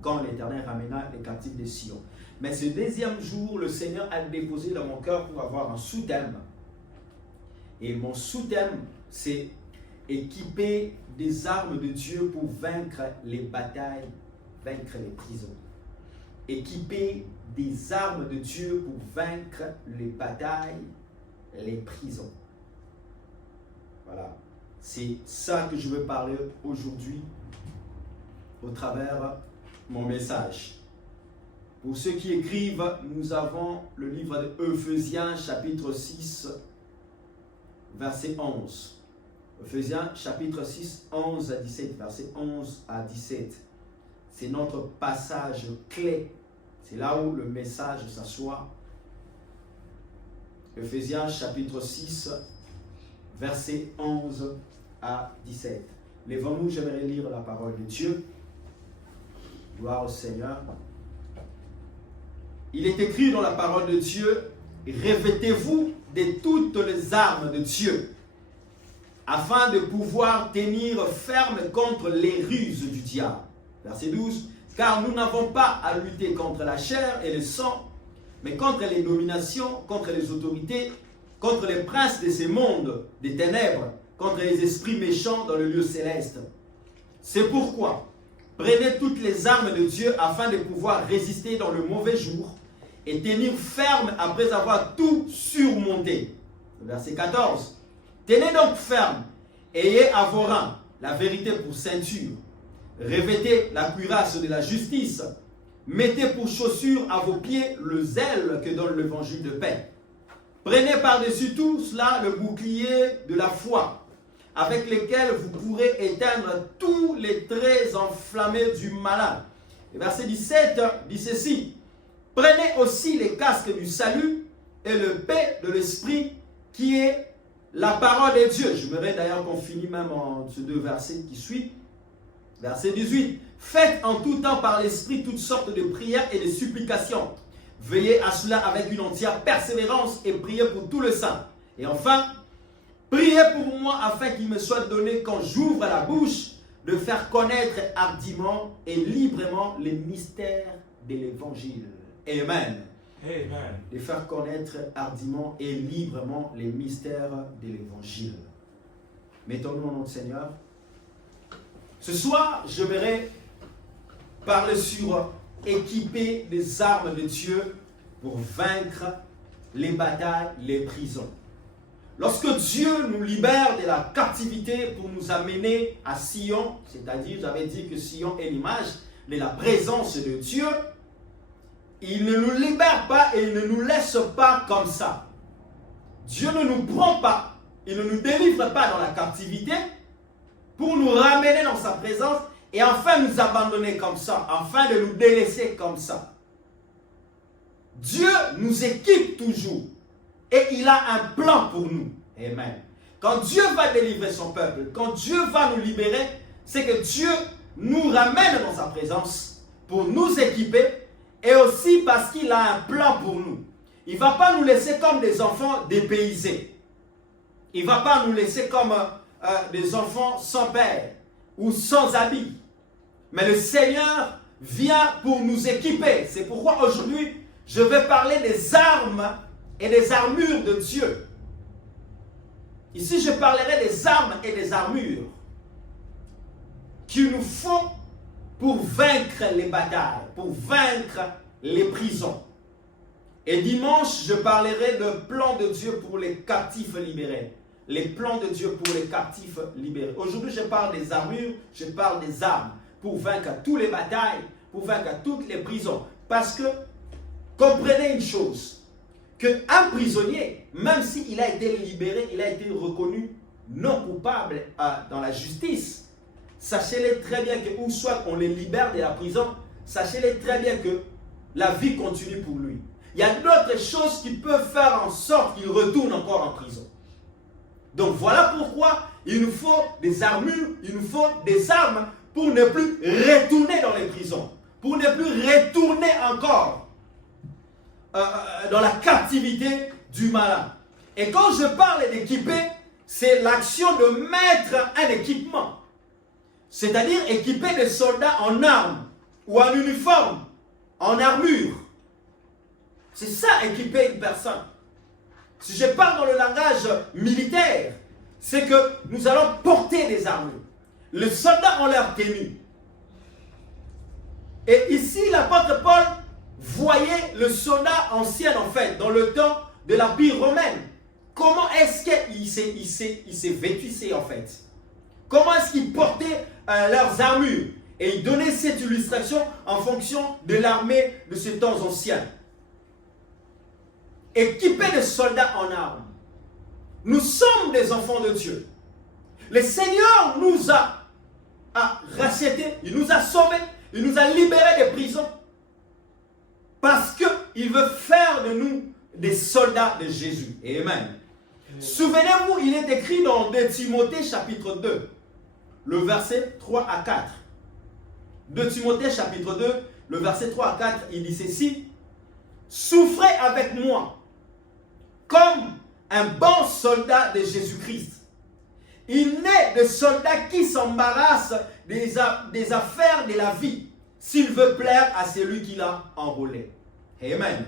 quand l'Éternel ramena les captifs de Sion. Mais ce deuxième jour, le Seigneur a déposé dans mon cœur pour avoir un sous-thème. Et mon sous-thème, c'est équiper des armes de Dieu pour vaincre les batailles, vaincre les prisons. Équiper des armes de Dieu pour vaincre les batailles, les prisons. Voilà. C'est ça que je veux parler aujourd'hui au travers mon message. Pour ceux qui écrivent, nous avons le livre d'Éphésiens chapitre 6, verset 11. Éphésiens chapitre 6, 11 à 17, verset 11 à 17. C'est notre passage clé. C'est là où le message s'assoit. Éphésiens chapitre 6, verset 11 à 17. Lèvons-nous, j'aimerais lire la parole de Dieu. Gloire au Seigneur. Il est écrit dans la parole de Dieu, revêtez-vous de toutes les armes de Dieu, afin de pouvoir tenir ferme contre les ruses du diable. Verset 12. Car nous n'avons pas à lutter contre la chair et le sang, mais contre les dominations, contre les autorités, contre les princes de ces mondes des ténèbres, contre les esprits méchants dans le lieu céleste. C'est pourquoi, prenez toutes les armes de Dieu afin de pouvoir résister dans le mauvais jour et tenir ferme après avoir tout surmonté. Verset 14. Tenez donc ferme, ayez à vos reins la vérité pour ceinture, revêtez la cuirasse de la justice, mettez pour chaussure à vos pieds le zèle que donne l'évangile de paix. Prenez par-dessus tout cela le bouclier de la foi, avec lequel vous pourrez éteindre tous les traits enflammés du malin. Et verset 17 dit ceci. Prenez aussi les casques du salut et le paix de l'esprit qui est la parole de Dieu. Je voudrais d'ailleurs qu'on finisse même en ces deux versets qui suivent. Verset 18. Faites en tout temps par l'esprit toutes sortes de prières et de supplications. Veillez à cela avec une entière persévérance et priez pour tout le saint. Et enfin, priez pour moi afin qu'il me soit donné quand j'ouvre la bouche de faire connaître hardiment et librement les mystères de l'évangile. Amen. Amen. De faire connaître hardiment et librement les mystères de l'évangile. Mettons-nous au nom du Seigneur. Ce soir, je vais parler sur équiper les armes de Dieu pour vaincre les batailles, les prisons. Lorsque Dieu nous libère de la captivité pour nous amener à Sion, c'est-à-dire, j'avais dit que Sion est l'image de la présence de Dieu, il ne nous libère pas et il ne nous laisse pas comme ça. Dieu ne nous prend pas, il ne nous délivre pas dans la captivité pour nous ramener dans sa présence et enfin nous abandonner comme ça, enfin de nous délaisser comme ça. Dieu nous équipe toujours et il a un plan pour nous. Amen. Quand Dieu va délivrer son peuple, quand Dieu va nous libérer, c'est que Dieu nous ramène dans sa présence pour nous équiper et aussi parce qu'il a un plan pour nous. Il ne va pas nous laisser comme des enfants dépaysés. Il ne va pas nous laisser comme des enfants sans père ou sans habits. Mais le Seigneur vient pour nous équiper. C'est pourquoi aujourd'hui, je vais parler des armes et des armures de Dieu. Ici, je parlerai des armes et des armures qu'il nous faut pour vaincre les batailles, pour vaincre les prisons. Et dimanche, je parlerai de plan de Dieu pour les captifs libérés. Les plans de Dieu pour les captifs libérés. Aujourd'hui, je parle des armures, je parle des armes pour vaincre toutes les batailles, pour vaincre toutes les prisons. Parce que, comprenez une chose, qu'un prisonnier, même s'il a été libéré, il a été reconnu non coupable dans la justice, sachez-le très bien que, ou soit on les libère de la prison, sachez-le très bien que la vie continue pour lui. Il y a d'autres choses qui peuvent faire en sorte qu'il retourne encore en prison. Donc voilà pourquoi il nous faut des armures, il nous faut des armes pour ne plus retourner dans les prisons, pour ne plus retourner encore dans la captivité du malin. Et quand je parle d'équiper, c'est l'action de mettre un équipement. C'est-à-dire équiper des soldats en armes ou en uniforme, en armure. C'est ça, équiper une personne. Si je parle dans le langage militaire, c'est que nous allons porter des armures. Les soldats ont leur tenue. Et ici, l'apôtre Paul voyait le soldat ancien, en fait, dans le temps de l'Empire romain. Comment est-ce qu'il s'est vêtu, en fait? Comment est-ce qu'ils portaient leurs armures? Et il donnait cette illustration en fonction de l'armée de ces temps anciens. Équipés de soldats en armes. Nous sommes des enfants de Dieu. Le Seigneur nous a rachetés, il nous a sauvés, il nous a libérés des prisons. Parce qu'il veut faire de nous des soldats de Jésus. Amen. Souvenez-vous, il est écrit dans 2 Timothée chapitre 2, le verset 3 à 4. 2 Timothée chapitre 2, le verset 3 à 4, il dit ceci. Souffrez avec moi comme un bon soldat de Jésus-Christ. Il n'est de soldat qui s'embarrasse des affaires de la vie s'il veut plaire à celui qui l'a enrôlé. Amen.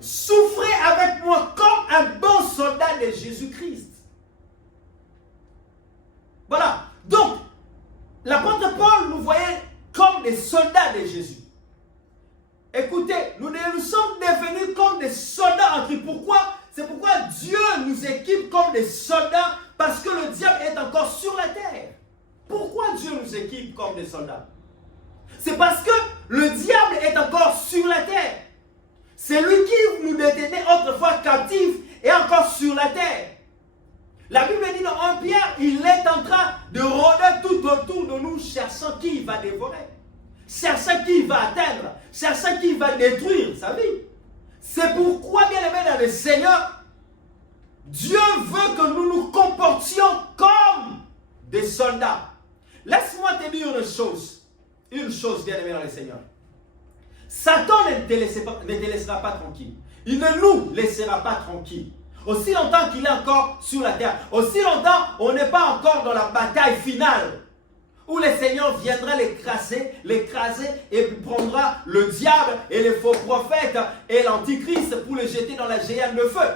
Souffrez avec moi comme un bon soldat de Jésus-Christ. Voilà. Donc, l'apôtre Paul nous voyait comme des soldats de Jésus. Écoutez, nous sommes devenus comme des soldats en Christ. Pourquoi? C'est pourquoi Dieu nous équipe comme des soldats, parce que le diable est encore sur la terre. Pourquoi Dieu nous équipe comme des soldats? C'est parce que le diable est encore sur la terre. C'est lui qui nous détenait autrefois captifs et encore sur la terre. La Bible dit dans 1 Pierre, il est en train de rôder tout autour de nous, cherchant qui il va dévorer, cherchant qui il va atteindre, cherchant qui il va détruire sa vie. C'est pourquoi, bien aimé dans le Seigneur, Dieu veut que nous nous comportions comme des soldats. Laisse-moi te dire une chose, bien aimé dans le Seigneur. Satan ne te laissera pas tranquille. Il ne nous laissera pas tranquille. Aussi longtemps qu'il est encore sur la terre, aussi longtemps on n'est pas encore dans la bataille finale, où le Seigneur viendra l'écraser et prendra le diable et les faux prophètes et l'antichrist pour les jeter dans la géhenne de feu.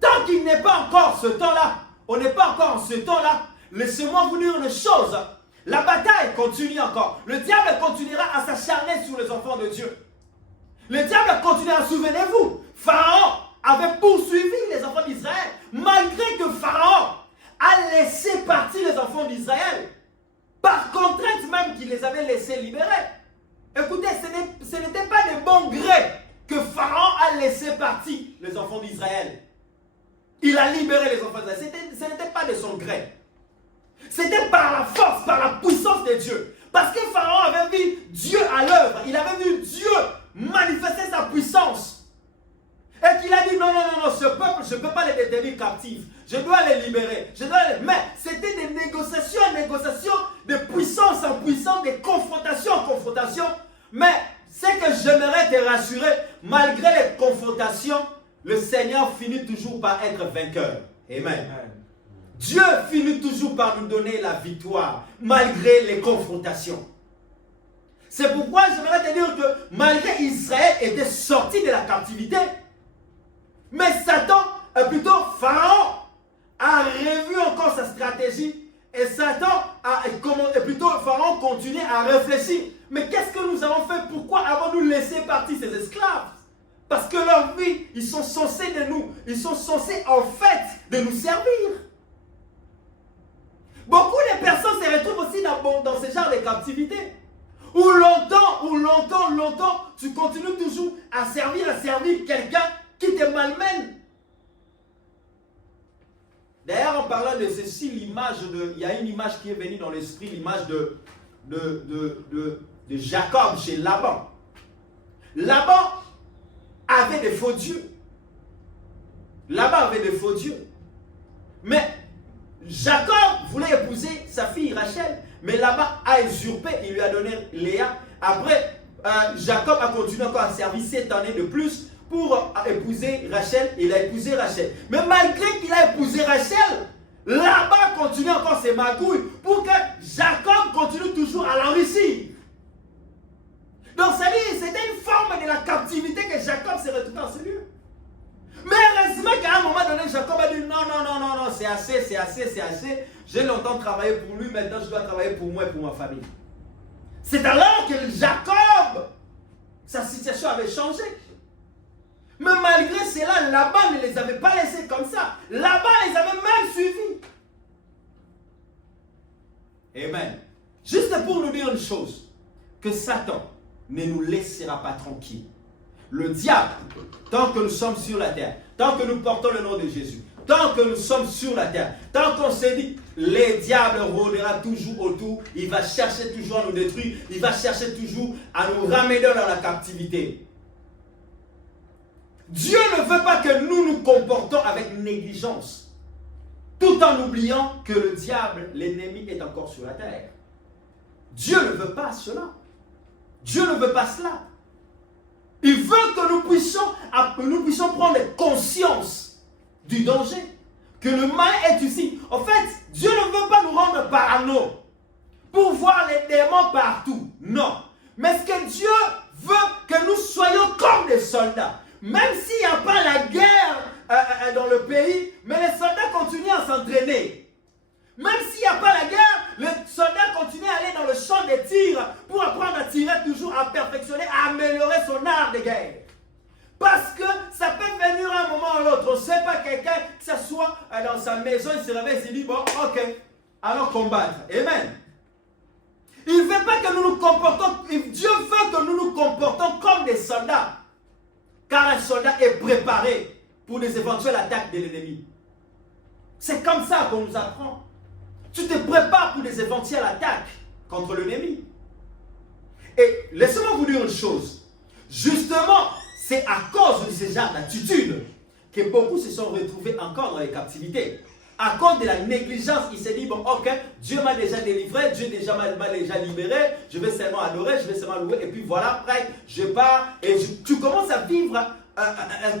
Tant qu'il n'est pas encore ce temps-là, on n'est pas encore en ce temps-là, laissez-moi vous dire une chose, la bataille continue encore. Le diable continuera à s'acharner sur les enfants de Dieu. Le diable continuera, souvenez-vous, Pharaon avait poursuivi les enfants d'Israël, malgré que Pharaon a laissé partir les enfants d'Israël, par contrainte même qu'il les avait laissés libérer. Écoutez, ce n'était pas de bon gré que Pharaon a laissé partir les enfants d'Israël. Il a libéré les enfants d'Israël. Ce n'était pas de son gré. C'était par la force, par la puissance de Dieu. Parce que Pharaon avait vu Dieu à l'œuvre. Il avait vu Dieu manifester sa puissance. Et qu'il a dit, non, ce peuple, je ne peux pas les détenir captifs. Je dois les libérer. Mais c'était des négociations de puissance en puissance, de confrontation en confrontation. Mais ce que j'aimerais te rassurer, malgré les confrontations, le Seigneur finit toujours par être vainqueur. Amen. Dieu finit toujours par nous donner la victoire, malgré les confrontations. C'est pourquoi j'aimerais te dire que malgré Israël était sorti de la captivité, mais Satan, plutôt Pharaon, a revu encore sa stratégie. Et Pharaon continue à réfléchir. Mais qu'est-ce que nous avons fait? Pourquoi avons-nous laissé partir ces esclaves? Parce que leur vie, ils sont censés en fait de nous servir. Beaucoup de personnes se retrouvent aussi dans ce genre de captivité. Où longtemps, tu continues toujours à servir quelqu'un qui te malmène. D'ailleurs, en parlant de ceci, il y a une image qui est venue dans l'esprit, l'image de Jacob chez Laban. Laban avait des faux dieux. Mais Jacob voulait épouser sa fille Rachel, mais Laban a usurpé, il lui a donné Léa. Après, Jacob a continué encore à servir 7 années de plus pour épouser Rachel. Il a épousé Rachel. Mais malgré qu'il a épousé Rachel, Laban continue encore ses magouilles pour que Jacob continue toujours à l'enrichir. la captivité que Jacob s'est retrouvé en ce lieu. Mais heureusement qu'à un moment donné, Jacob a dit non, c'est assez. J'ai longtemps travaillé pour lui, maintenant je dois travailler pour moi et pour ma famille. C'est alors que Jacob, sa situation avait changé. Mais malgré cela, Laban ne les avait pas laissés comme ça. Laban les avait même suivis. Amen. Juste pour nous dire une chose, que Satan ne nous laissera pas tranquilles. Le diable, tant que nous sommes sur la terre, tant que nous portons le nom de Jésus, tant que nous sommes sur la terre, tant qu'on s'est dit, le diable rôdera toujours autour, il va chercher toujours à nous détruire, il va chercher toujours à nous ramener dans la captivité. Dieu ne veut pas que nous nous comportons avec négligence, tout en oubliant que le diable, l'ennemi, est encore sur la terre. Dieu ne veut pas cela. Dieu ne veut pas cela. Il veut que nous puissions prendre conscience du danger, que le mal est ici. En fait, Dieu ne veut pas nous rendre parano pour voir les démons partout. Non. Mais ce que Dieu veut que nous soyons comme des soldats. Même s'il n'y a pas la guerre dans le pays, mais les soldats continuent à s'entraîner. Même s'il n'y a pas la guerre, les soldats continuent à aller dans le champ des tirs pour apprendre à tirer toujours, à perfectionner, à améliorer son art de guerre. Parce que ça peut venir à un moment ou l'autre. On ne sait pas quelqu'un que ce soit dans sa maison, il se réveille et se dit, bon, ok, allons combattre. Amen. Il ne veut pas que nous nous comportons, Dieu veut que nous nous comportons comme des soldats. Car un soldat est préparé pour des éventuelles attaques de l'ennemi. C'est comme ça qu'on nous apprend. Tu te prépares pour des éventuelles attaques contre l'ennemi. Et laissez-moi vous dire une chose. Justement, c'est à cause de ce genre d'attitude que beaucoup se sont retrouvés encore dans les captivités. À cause de la négligence, il s'est dit, bon, ok, Dieu m'a déjà délivré, Dieu m'a déjà libéré, je vais seulement adorer, je vais seulement louer, et puis voilà, après, je pars, et tu commences à vivre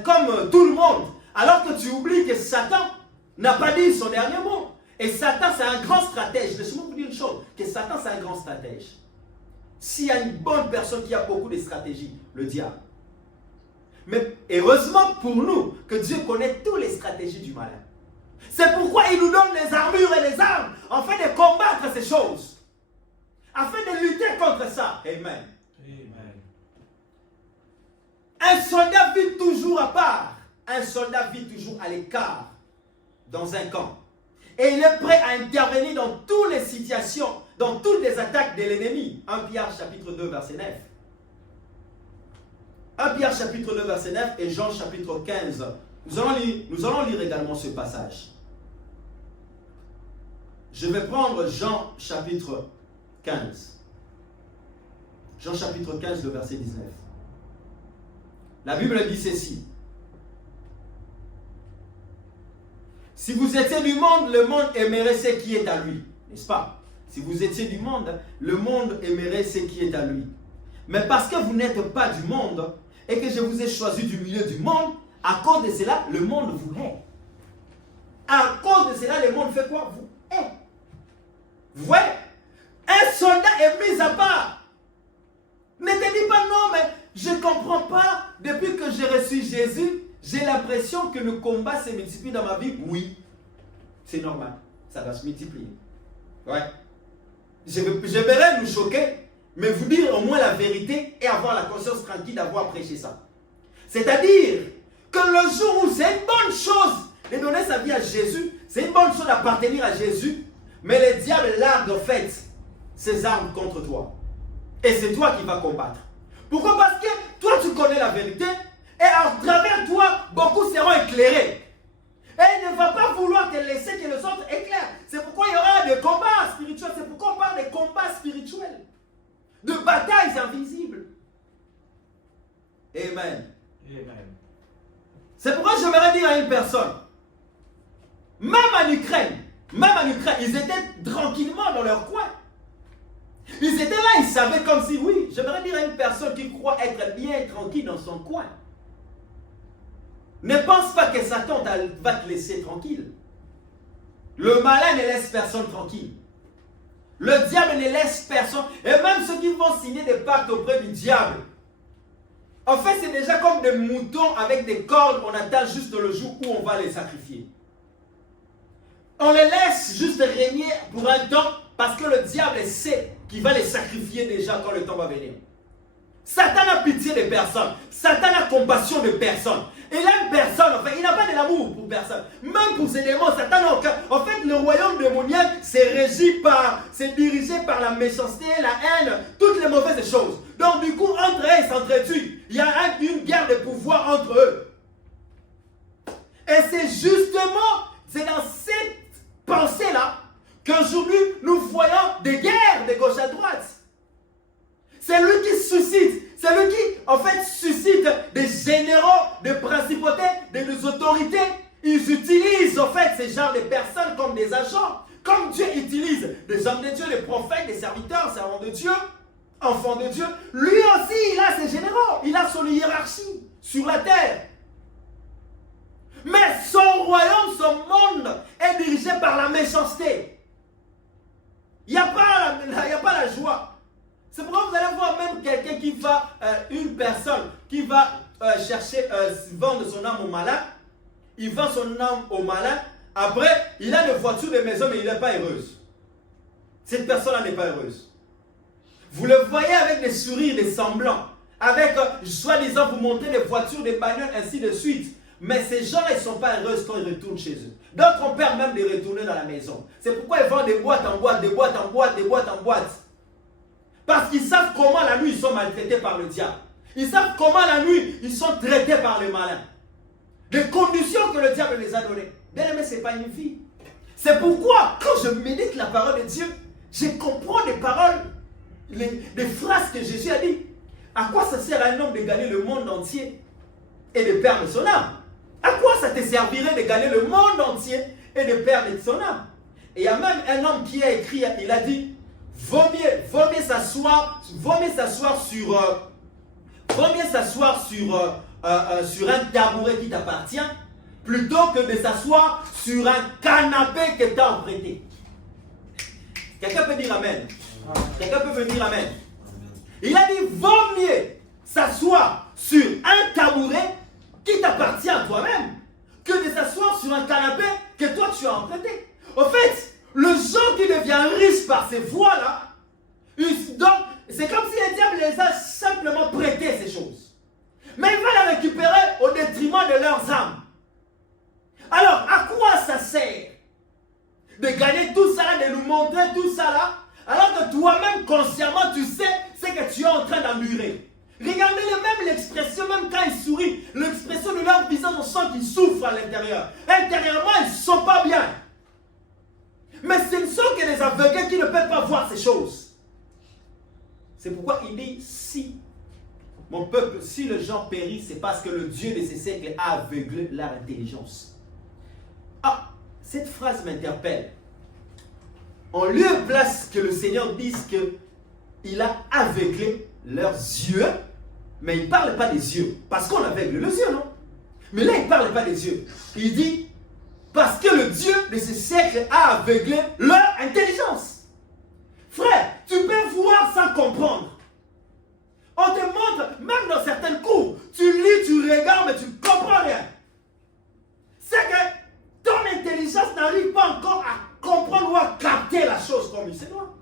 comme tout le monde, alors que tu oublies que Satan n'a pas dit son dernier mot. Et Satan, c'est un grand stratège. Laissez-moi vous dire une chose, que Satan, c'est un grand stratège. S'il y a une bonne personne qui a beaucoup de stratégies, le diable. Mais heureusement pour nous, que Dieu connaît toutes les stratégies du malin. C'est pourquoi il nous donne les armures et les armes, afin de combattre ces choses. Afin de lutter contre ça. Amen. Amen. Un soldat vit toujours à part. Un soldat vit toujours à l'écart, dans un camp. Et il est prêt à intervenir dans toutes les situations, dans toutes les attaques de l'ennemi. 1 Pierre chapitre 2 verset 9. 1 Pierre chapitre 2 verset 9 et Jean chapitre 15. Nous allons lire également ce passage. Je vais prendre Jean chapitre 15. Jean chapitre 15, le verset 19. La Bible dit ceci. Si vous étiez du monde, le monde aimerait ce qui est à lui. N'est-ce pas? Si vous étiez du monde, le monde aimerait ce qui est à lui. Mais parce que vous n'êtes pas du monde et que je vous ai choisi du milieu du monde, à cause de cela, le monde vous hait. À cause de cela, le monde fait quoi? Vous hait. Vous voyez? Un soldat est mis à part. Ne te dis pas non, mais je ne comprends pas. Depuis que j'ai reçu Jésus, j'ai l'impression que le combat se multiplie dans ma vie. Oui, c'est normal. Ça va se multiplier. Ouais. Je verrai nous choquer, mais vous dire au moins la vérité et avoir la conscience tranquille d'avoir prêché ça. C'est-à-dire que le jour où c'est une bonne chose de donner sa vie à Jésus, c'est une bonne chose d'appartenir à Jésus, mais le diable largue en fait ses armes contre toi. Et c'est toi qui vas combattre. Pourquoi? Parce que toi tu connais la vérité et à travers toi, beaucoup seront éclairés. Et il ne va pas vouloir te laisser que les autres éclairent. C'est pourquoi il y aura des combats spirituels. C'est pourquoi on parle de combats spirituels. De batailles invisibles. Amen. Amen. C'est pourquoi j'aimerais dire à une personne, même en Ukraine, ils étaient tranquillement dans leur coin. Ils étaient là, ils savaient comme si, oui, j'aimerais dire à une personne qui croit être bien tranquille dans son coin. Ne pense pas que Satan va te laisser tranquille. Le malin ne laisse personne tranquille. Le diable ne laisse personne. Et même ceux qui vont signer des pactes auprès du diable. En fait, c'est déjà comme des moutons avec des cordes. On attend juste le jour où on va les sacrifier. On les laisse juste régner pour un temps parce que le diable sait qu'il va les sacrifier déjà quand le temps va venir. Satan a pitié de personne. Satan a compassion de personne. Il aime personne. En fait, il n'a pas de l'amour pour personne. Même pour ses démons, Satan n'a aucun. En fait, le royaume démoniaque, c'est dirigé par la méchanceté, la haine, toutes les mauvaises choses. Donc, du coup, entre eux, ils s'entretuent. Il y a une guerre de pouvoir entre eux. Et c'est justement, c'est dans cette pensée-là qu'aujourd'hui, nous voyons des guerres de gauche à droite. C'est lui qui suscite, c'est lui qui, en fait, suscite des généraux, des principautés, des autorités. Ils utilisent, en fait, ces genres de personnes comme des agents. Comme Dieu utilise des hommes de Dieu, des prophètes, des serviteurs, servants de Dieu, enfants de Dieu. Lui aussi, il a ses généraux, il a son hiérarchie sur la terre. Mais son royaume, son monde est dirigé par la méchanceté. Il n'y a pas la joie. C'est pourquoi vous allez voir même quelqu'un qui va, une personne qui va vendre son âme au malin. Il vend son âme au malin. Après, il a des voitures, des maisons, mais il n'est pas heureuse. Cette personne-là n'est pas heureuse. Vous le voyez avec des sourires, des semblants. Avec, soi-disant, vous montrer des voitures, des bagnoles, ainsi de suite. Mais ces gens, ils ne sont pas heureux quand ils retournent chez eux. D'autres ont peur même de retourner dans la maison. C'est pourquoi ils vendent des boîtes en boîte, des boîtes en boîte, des boîtes en boîte. Parce qu'ils savent comment la nuit ils sont maltraités par le diable. Ils savent comment la nuit ils sont traités par les malins. Des conditions que le diable les a données. Bien aimé, ce n'est pas une vie. C'est pourquoi, quand je médite la parole de Dieu, je comprends des paroles, des phrases que Jésus a dit. À quoi ça sert à un homme de gagner le monde entier et de perdre son âme? À quoi ça te servirait de gagner le monde entier et de perdre son âme? Et il y a même un homme qui a écrit, il a dit, vaut mieux s'asseoir sur un tabouret qui t'appartient plutôt que de s'asseoir sur un canapé que tu as emprunté. Quelqu'un peut dire amen? Quelqu'un peut me dire amen? Il a dit, vaut mieux s'asseoir sur un tabouret qui t'appartient à toi-même que de s'asseoir sur un canapé que toi tu as emprunté. En fait, le gens qui devient riche par ces voies-là, donc c'est comme si le diable les a simplement prêté ces choses. Mais il va les récupérer au détriment de leurs âmes. Alors, à quoi ça sert de gagner tout ça là, de nous montrer tout ça là, alors que toi-même, consciemment, tu sais ce que tu es en train d'endurer? Regardez-le, même l'expression, même quand ils sourient, l'expression de leur visage, on sent qu'ils souffrent à l'intérieur. Intérieurement, ils ne sont pas bien. Mais ce ne sont que des aveugles qui ne peuvent pas voir ces choses. C'est pourquoi il dit, si mon peuple, si les gens périssent, c'est parce que le Dieu de ces siècles a aveuglé leur intelligence. Ah, cette phrase m'interpelle. En lieu et place que le Seigneur dise qu'il a aveuglé leurs yeux, mais il ne parle pas des yeux, parce qu'on aveugle les yeux, non? Mais là, il ne parle pas des yeux. Il dit, parce que le Dieu de ce siècle a aveuglé leur intelligence. Frère, tu peux voir sans comprendre. On te montre, même dans certaines cours, tu lis, tu regardes, mais tu ne comprends rien. C'est que ton intelligence n'arrive pas encore à comprendre ou à capter la chose comme il se doit.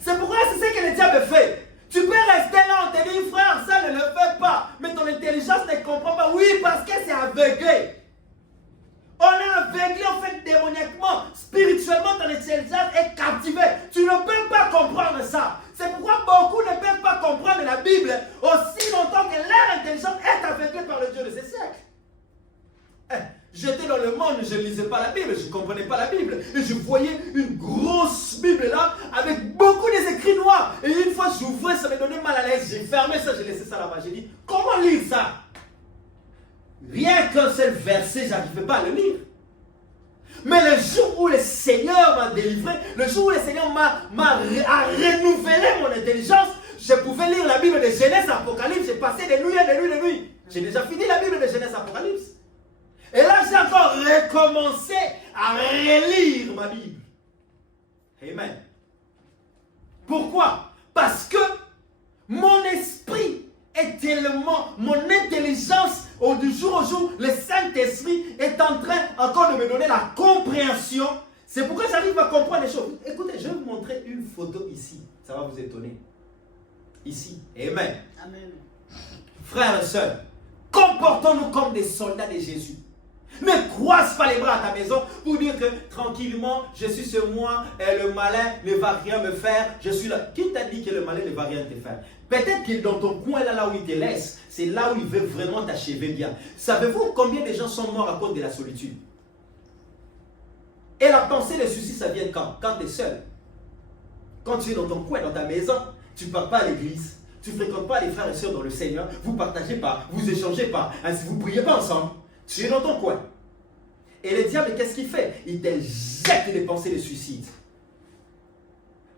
C'est pourquoi c'est ce que le diable fait. Tu peux rester là, on te dit, frère, ça ne le fait pas. Mais ton intelligence ne comprend pas. Oui, parce que c'est aveuglé. On est aveuglé, en fait, démoniaquement. Spirituellement, ton intelligence est captivée. Tu ne peux pas comprendre ça. C'est pourquoi beaucoup ne peuvent pas comprendre la Bible aussi longtemps que leur intelligence est aveuglée par le Dieu de ces siècles. J'étais dans le monde, je ne lisais pas la Bible, je ne comprenais pas la Bible. Et je voyais une grosse Bible là, avec beaucoup d'écrits noirs. Et une fois j'ouvrais, ça me donnait mal à l'aise. J'ai fermé ça, j'ai laissé ça là-bas. J'ai dit, comment lire ça? Rien qu'un seul verset, je n'arrivais pas à le lire. Mais le jour où le Seigneur m'a délivré, le jour où le Seigneur a renouvelé mon intelligence, je pouvais lire la Bible de Genèse à Apocalypse. J'ai passé des nuits et des nuits et des nuits. J'ai déjà fini la Bible de Genèse à Apocalypse. Et là, j'ai encore recommencé à relire ma Bible. Amen. Pourquoi? Parce que mon esprit est tellement, mon intelligence, du jour au jour, le Saint-Esprit est en train encore de me donner la compréhension. C'est pourquoi j'arrive à comprendre les choses. Écoutez, je vais vous montrer une photo ici. Ça va vous étonner. Ici. Amen. Amen. Frères et sœurs, comportons-nous comme des soldats de Jésus. Ne croise pas les bras à ta maison pour dire que tranquillement, je suis sur moi et le malin ne va rien me faire. Je suis là. Qui t'a dit que le malin ne va rien te faire? Peut-être que dans ton coin, là où il te laisse, c'est là où il veut vraiment t'achever bien. Savez-vous combien de gens sont morts à cause de la solitude? Et la pensée de suicide, ça vient quand? Quand tu es seul. Quand tu es dans ton coin, dans ta maison, tu ne pars pas à l'église. Tu ne fréquentes pas les frères et sœurs dans le Seigneur. Vous ne partagez pas, vous échangez pas. Vous ne priez pas ensemble. Tu es dans ton coin. Et le diable, qu'est-ce qu'il fait? Il te jette des pensées de suicide.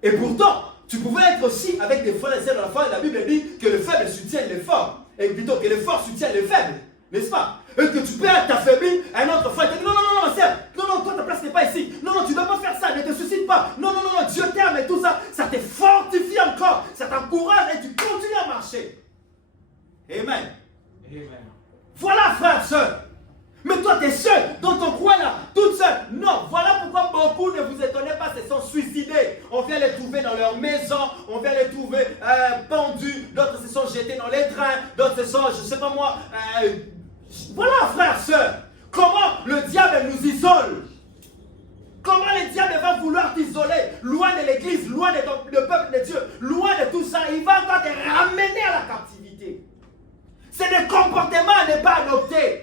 Et pourtant, tu pouvais être aussi avec des frères et sœurs dans la foi. La Bible dit que le faible soutient les forts. Et plutôt que les forts soutiennent les faibles. N'est-ce pas? Et que tu peux t'affaiblir, un autre frère te dit non, non, non, non, sœur, non, non, toi ta place n'est pas ici. Non, non, tu ne dois pas faire ça, ne te suicide pas. Non, non, non, non, Dieu t'aime et tout ça. Ça te fortifie encore, ça t'encourage et tu continues à marcher. Amen. Amen. Voilà, frère, sœur. Mais toi, tu es seul, dans ton coin là, toute seule. Non, voilà pourquoi beaucoup, ne vous étonnez pas, se sont suicidés. On vient les trouver dans leur maison, on vient les trouver pendus, d'autres se sont jetés dans les trains, d'autres se sont, je ne sais pas moi. Voilà, frère, sœur. Comment le diable nous isole? Comment le diable va vouloir t'isoler? Loin de l'église, loin du peuple de Dieu, loin de tout ça. Il va encore te ramener à la captivité. C'est des comportements à ne pas adopter.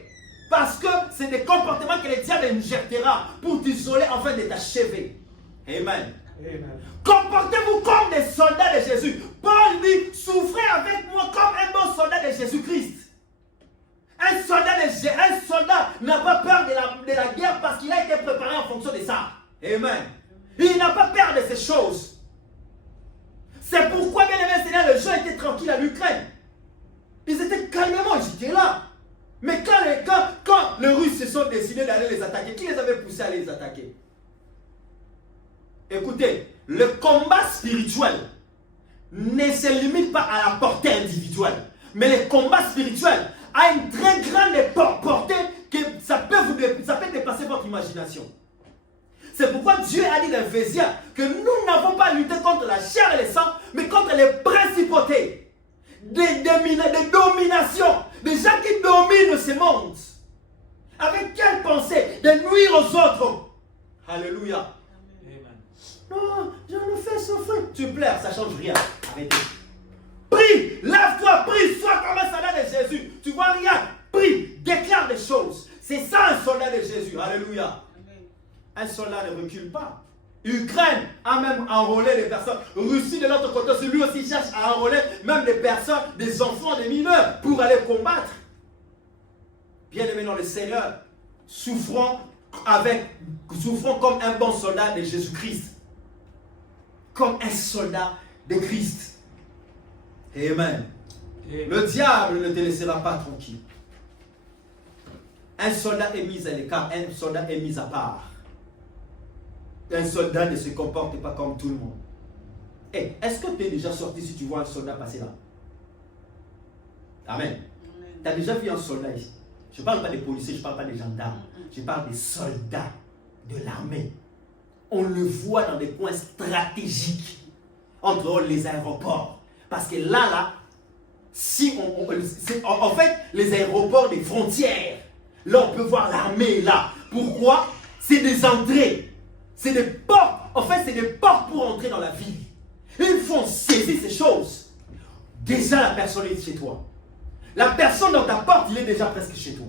Parce que c'est des comportements que le diable injectera pour t'isoler afin de t'achever. Amen. Amen. Comportez-vous comme des soldats de Jésus. Paul dit, souffrez avec moi comme un bon soldat de Jésus-Christ. Un soldat n'a pas peur de la guerre parce qu'il a été préparé en fonction de ça. Amen. Il n'a pas peur de ces choses. C'est pourquoi, bien aimé Seigneur, les gens étaient tranquilles à l'Ukraine. Ils étaient calmement, ils étaient là. Mais quand les Russes se sont décidés d'aller les attaquer, qui les avait poussés à les attaquer? Écoutez, le combat spirituel ne se limite pas à la portée individuelle. Mais le combat spirituel a une très grande portée que ça peut dépasser votre imagination. C'est pourquoi Dieu a dit dans Éphésiens que nous n'avons pas lutté contre la chair et le sang, mais contre les principautés, des dominations, des gens qui dominent ce monde. Avec quelle pensée? De nuire aux autres. Alléluia. Amen. Non, je me fais souffrir. Tu pleures, ça ne change rien. Arrêtez. Prie, lève-toi, prie, sois comme un soldat de Jésus. Tu vois rien, prie, déclare des choses. C'est ça un soldat de Jésus. Alléluia. Un soldat ne recule pas. Ukraine a même enrôlé des personnes. Russie de l'autre côté, lui aussi cherche à enrôler même des personnes, des enfants, des mineurs pour aller combattre. Bien-aimés dans le Seigneur, souffrons comme un bon soldat de Jésus-Christ. Comme un soldat de Christ. Amen. Le diable ne te laissera pas tranquille. Un soldat est mis à l'écart, un soldat est mis à part. Un soldat ne se comporte pas comme tout le monde. Hey, est-ce que tu es déjà sorti si tu vois un soldat passer là? Amen. Tu as déjà vu un soldat ici? Je ne parle pas des policiers, je ne parle pas des gendarmes. Je parle des soldats de l'armée. On le voit dans des points stratégiques entre les aéroports. Parce que là, si en fait, les aéroports des frontières, là on peut voir l'armée là. Pourquoi? C'est des entrées. C'est des portes. En fait, c'est des portes pour entrer dans la ville. Ils font saisir ces choses. Déjà, la personne est chez toi. La personne dans ta porte, il est déjà presque chez toi.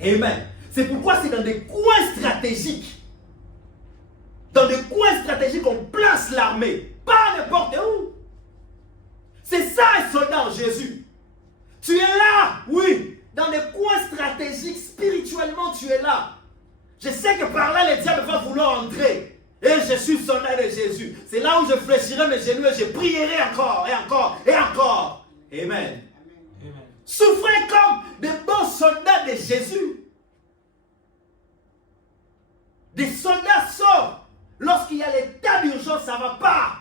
Amen. C'est pourquoi c'est dans des coins stratégiques. Dans des coins stratégiques, on place l'armée. Pas n'importe où. C'est ça un soldat en Jésus. Tu es là, oui. Dans des coins stratégiques, spirituellement, tu es là. Je sais que par là, le diable va vouloir entrer. Et je suis soldat de Jésus. C'est là où je fléchirai mes genoux et je prierai encore et encore et encore. Amen. Amen. Souffrez comme des bons soldats de Jésus. Des soldats sortent. Lorsqu'il y a l'état d'urgence, ça ne va pas.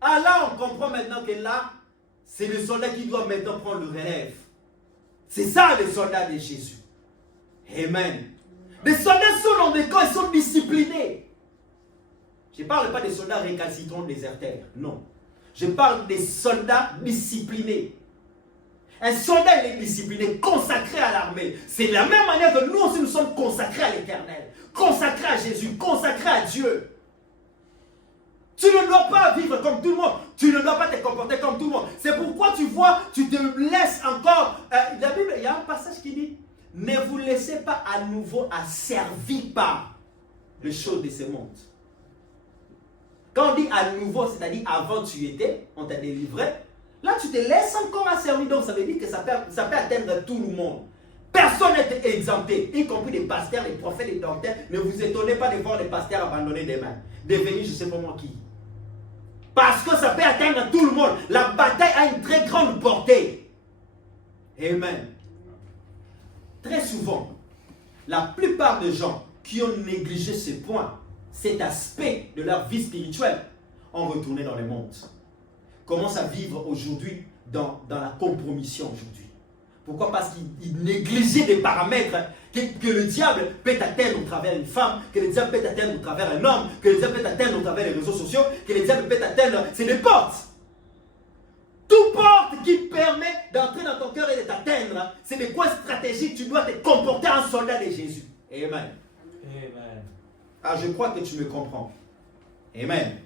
Ah là, on comprend maintenant que là, c'est le soldat qui doit maintenant prendre le relève. C'est ça les soldats de Jésus. Amen. Les soldats sont dans des camps, ils sont disciplinés. Je ne parle pas des soldats récalcitrants déserteurs, non. Je parle des soldats disciplinés. Un soldat, il est discipliné, consacré à l'armée. C'est de la même manière que nous aussi, nous sommes consacrés à l'Éternel. Consacrés à Jésus, consacrés à Dieu. Tu ne dois pas vivre comme tout le monde. Tu ne dois pas te comporter comme tout le monde. C'est pourquoi tu vois, tu te laisses encore. La Bible, il y a un passage qui dit, ne vous laissez pas à nouveau asservir par les choses de ce monde. Quand on dit à nouveau, c'est-à-dire avant tu étais, on t'a délivré. Là, tu te laisses encore asservir. Donc, ça veut dire que ça peut atteindre tout le monde. Personne n'est exempté, y compris les pasteurs, les prophètes, les docteurs. Ne vous étonnez pas de voir les pasteurs abandonner des mains. Devenir je ne sais pas moi qui. Parce que ça peut atteindre tout le monde. La bataille a une très grande portée. Amen. Très souvent, la plupart des gens qui ont négligé ce point, cet aspect de leur vie spirituelle, ont retourné dans le monde. Commencent à vivre aujourd'hui dans la compromission aujourd'hui. Pourquoi? Parce qu'ils négligeaient des paramètres que le diable peut atteindre au travers d'une femme, que le diable peut atteindre au travers d'un homme, que le diable peut atteindre au travers des réseaux sociaux, que le diable peut atteindre, c'est des portes. Toute porte qui permet d'entrer dans ton cœur et de t'atteindre, c'est de quoi stratégique tu dois te comporter en soldat de Jésus. Amen. Amen. Ah, je crois que tu me comprends. Amen.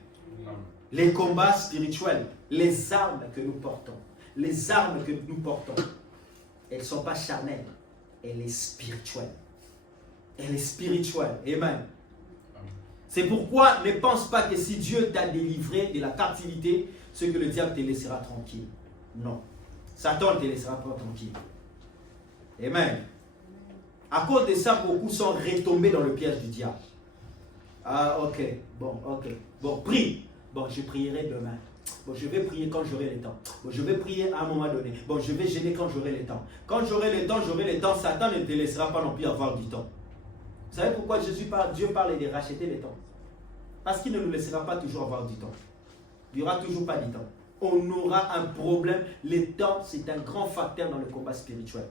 Les combats spirituels, les armes que nous portons, les armes que nous portons, elles ne sont pas charnelles, elles sont spirituelles. Elle est spirituelle. Amen. C'est pourquoi ne pense pas que si Dieu t'a délivré de la captivité, ce que le diable te laissera tranquille. Non. Satan ne te laissera pas tranquille. Amen. À cause de ça, beaucoup sont retombés dans le piège du diable. Ah, ok. Bon, prie. Bon, je prierai demain. Bon, je vais prier quand j'aurai le temps. Bon, je vais prier à un moment donné. Bon, je vais gêner quand j'aurai le temps. Quand j'aurai le temps, Satan ne te laissera pas non plus avoir du temps. Vous savez pourquoi Dieu parle de racheter le temps? Parce qu'il ne nous laissera pas toujours avoir du temps. Il n'y aura toujours pas du temps. On aura un problème. Le temps, c'est un grand facteur dans le combat spirituel.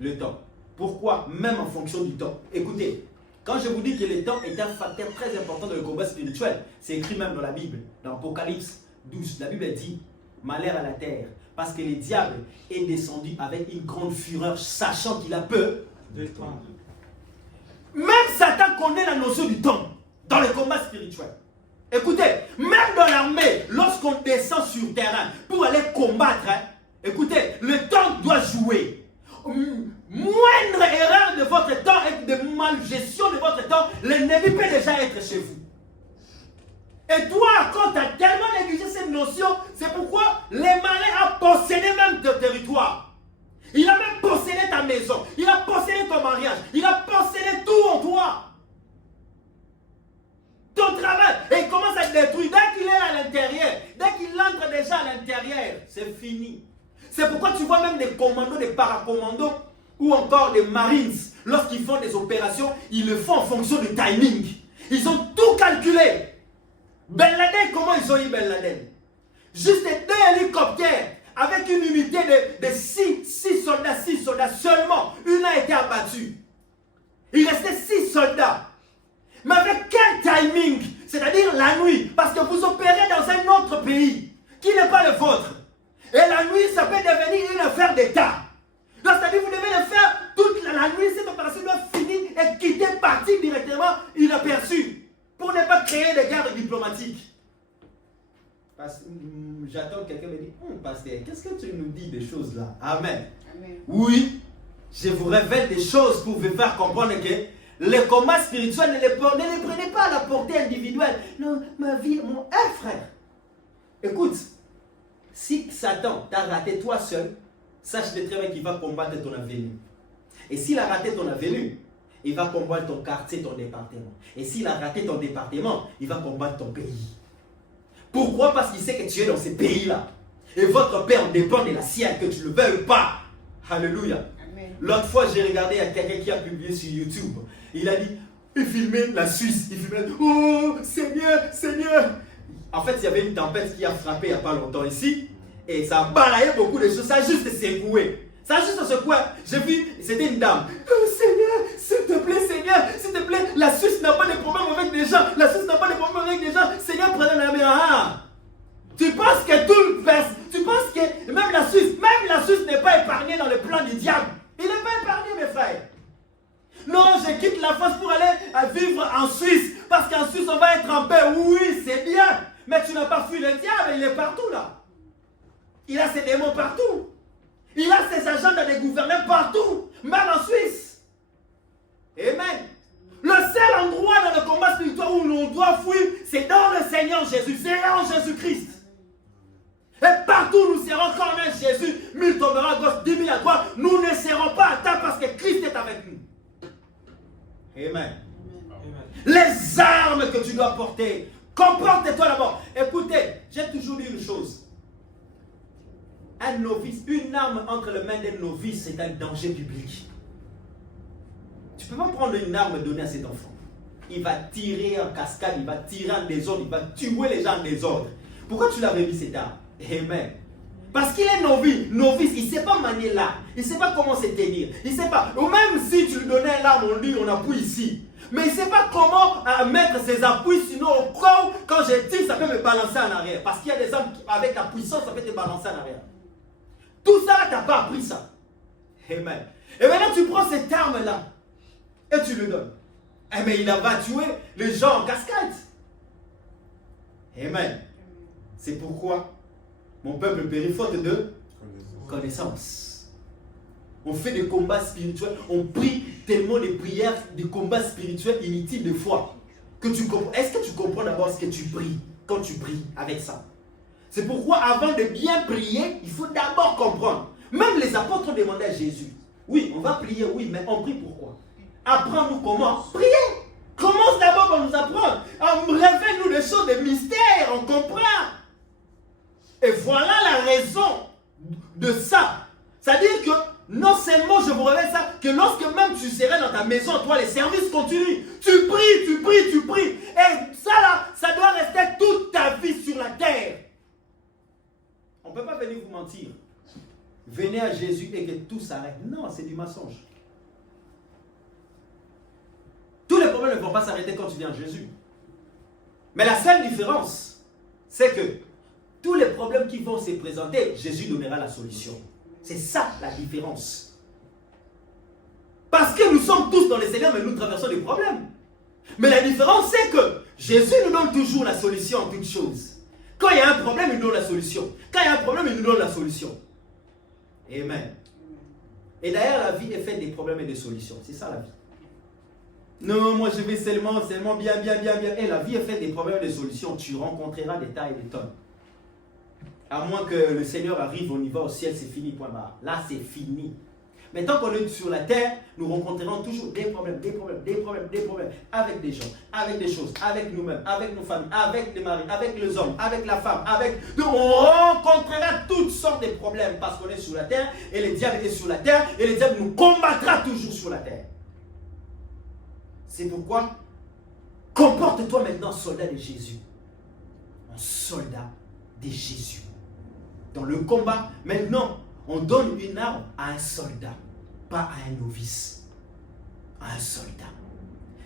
Le temps. Pourquoi? Même en fonction du temps. Écoutez, quand je vous dis que le temps est un facteur très important dans le combat spirituel, c'est écrit même dans la Bible, dans Apocalypse 12. La Bible dit, malheur à la terre, parce que le diable est descendu avec une grande fureur, sachant qu'il a peur de temps. Même Satan connaît la notion du temps dans le combat spirituel. Écoutez, même dans l'armée, lorsqu'on descend sur le terrain pour aller combattre, écoutez, le temps doit jouer. Moindre erreur de votre temps et de malgestion de votre temps, l'ennemi peut déjà être chez vous. Et toi, quand tu as tellement négligé cette notion, c'est pourquoi les malins a possédé même ton territoire. Il a même possédé ta maison, il a possédé ton mariage, il a possédé tout en toi. Ton travail, et il commence à te détruire. Dès qu'il est à l'intérieur, dès qu'il entre déjà à l'intérieur, c'est fini. C'est pourquoi tu vois même des commandos, des paracommandos, ou encore des marines, lorsqu'ils font des opérations, ils le font en fonction du timing. Ils ont tout calculé. Ben Laden, comment ils ont eu Ben Laden? Juste 2 hélicoptères, avec une unité de 6 soldats seulement. Une a été abattue. Il restait 6 soldats. Mais avec quel timing? C'est-à-dire la nuit. Parce que vous opérez dans un autre pays qui n'est pas le vôtre. Et la nuit, ça peut devenir une affaire d'État. Donc, c'est-à-dire vous devez le faire toute la nuit. Cette opération doit finir et quitter, partir directement inaperçu. Pour ne pas créer des guerres diplomatiques. J'attends que quelqu'un me dise, pasteur, qu'est-ce que tu nous dis des choses là? Amen. Amen. Oui, je vous révèle des choses pour vous faire comprendre que le combat spirituel, ne les prenez pas à la portée individuelle. Non, ma vie, frère. Écoute, si Satan t'a raté toi seul, sache très bien qu'il va combattre ton avenir. Et s'il a raté ton avenir, il va combattre ton quartier, ton département. Et s'il a raté ton département, il va combattre ton pays. Pourquoi? Parce qu'il sait que tu es dans ces pays-là. Et votre paix en dépend de la sienne, que tu ne le veuilles pas. Alléluia. L'autre fois, j'ai regardé, il y a quelqu'un qui a publié sur YouTube. Il a dit, il filmait la Suisse. Il filmait, oh Seigneur, Seigneur. En fait, il y avait une tempête qui a frappé il n'y a pas longtemps ici. Et ça a balayé beaucoup de choses. Ça a juste secoué. Ça a juste secoué. J'ai vu, c'était une dame. Oh, Seigneur, s'il te plaît, la Suisse n'a pas de problème avec des gens. La Suisse n'a pas de problème avec des gens. Seigneur, prenez la main. Tu penses que tout verse. Tu penses que même la Suisse n'est pas épargnée dans le plan du diable. Il n'est pas épargné, mes frères. Non, je quitte la France pour aller vivre en Suisse. Parce qu'en Suisse, on va être en paix. Oui, c'est bien. Mais tu n'as pas fui le diable. Il est partout là. Il a ses démons partout. Il a ses agents dans les gouvernements partout. Même en Suisse. Amen. Le seul endroit dans le combat spirituel où l'on doit fuir, c'est dans le Seigneur Jésus. C'est en Jésus-Christ. Et partout nous serons comme un Jésus. 1000 tomberont à gauche, 10 000 à droite. Nous ne serons pas atteints parce que Christ est avec nous. Amen. Les armes que tu dois porter. Comporte-toi d'abord. Écoutez, j'ai toujours dit une chose. Un novice, une arme entre les mains d'un novice, c'est un danger public. Tu ne peux pas prendre une arme et donner à cet enfant. Il va tirer en cascade, il va tirer en désordre, il va tuer les gens en désordre. Pourquoi tu l'avais mis cette arme? Amen. Parce qu'il est novice, il ne sait pas manier l'arme, il ne sait pas comment se tenir, il ne sait pas. Ou même si tu lui donnais l'arme, on appuie ici. Mais il ne sait pas comment mettre ses appuis, sinon au corps, quand je tire, ça peut me balancer en arrière. Parce qu'il y a des armes qui, avec la puissance, ça peut te balancer en arrière. Tout ça, tu n'as pas appris ça. Amen. Et maintenant, tu prends cette arme-là et tu lui donnes. Eh bien, il va tuer les gens en cascade. Amen. C'est pourquoi mon peuple périt faute de connaissance. On fait des combats spirituels, on prie tellement de prières, des combats spirituels inutiles de foi. Que tu comprends. Est-ce que tu comprends d'abord ce que tu pries quand tu pries avec ça? C'est pourquoi avant de bien prier, il faut d'abord comprendre. Même les apôtres demandaient à Jésus. Oui, on va prier, oui, mais on prie pourquoi? Apprends-nous comment prier. Commence d'abord par nous apprendre. Révèle-nous des choses, des mystères, on comprend. Et voilà la raison de ça. C'est-à-dire que non seulement je vous révèle ça, que lorsque même tu serais dans ta maison, toi les services continuent. Tu pries. Et ça là, ça doit rester toute ta vie sur la terre. On ne peut pas venir vous mentir. Venez à Jésus et que tout s'arrête. Non, c'est du mensonge. Tous les problèmes ne vont pas s'arrêter quand tu viens à Jésus. Mais la seule différence, c'est que tous les problèmes qui vont se présenter, Jésus donnera la solution. C'est ça la différence. Parce que nous sommes tous dans le Seigneur, mais nous traversons des problèmes. Mais la différence, c'est que Jésus nous donne toujours la solution en toutes choses. Quand il y a un problème, il nous donne la solution. Quand il y a un problème, il nous donne la solution. Amen. Et d'ailleurs, la vie est faite des problèmes et des solutions. C'est ça la vie. Non, moi je vais seulement bien. Et la vie est faite des problèmes et des solutions. Tu rencontreras des tas et des tonnes. À moins que le Seigneur arrive, on y va au ciel, c'est fini, point barre. Là, c'est fini. Mais tant qu'on est sur la terre, nous rencontrerons toujours des problèmes. Avec des gens, avec des choses, avec nous-mêmes, avec nos familles, avec les maris, avec les hommes, avec la femme, on rencontrera toutes sortes de problèmes parce qu'on est sur la terre et le diable est sur la terre et le diable nous combattra toujours sur la terre. C'est pourquoi, comporte-toi maintenant soldat de Jésus. Un soldat de Jésus. Dans le combat, maintenant, on donne une arme à un soldat, pas à un novice. À un soldat.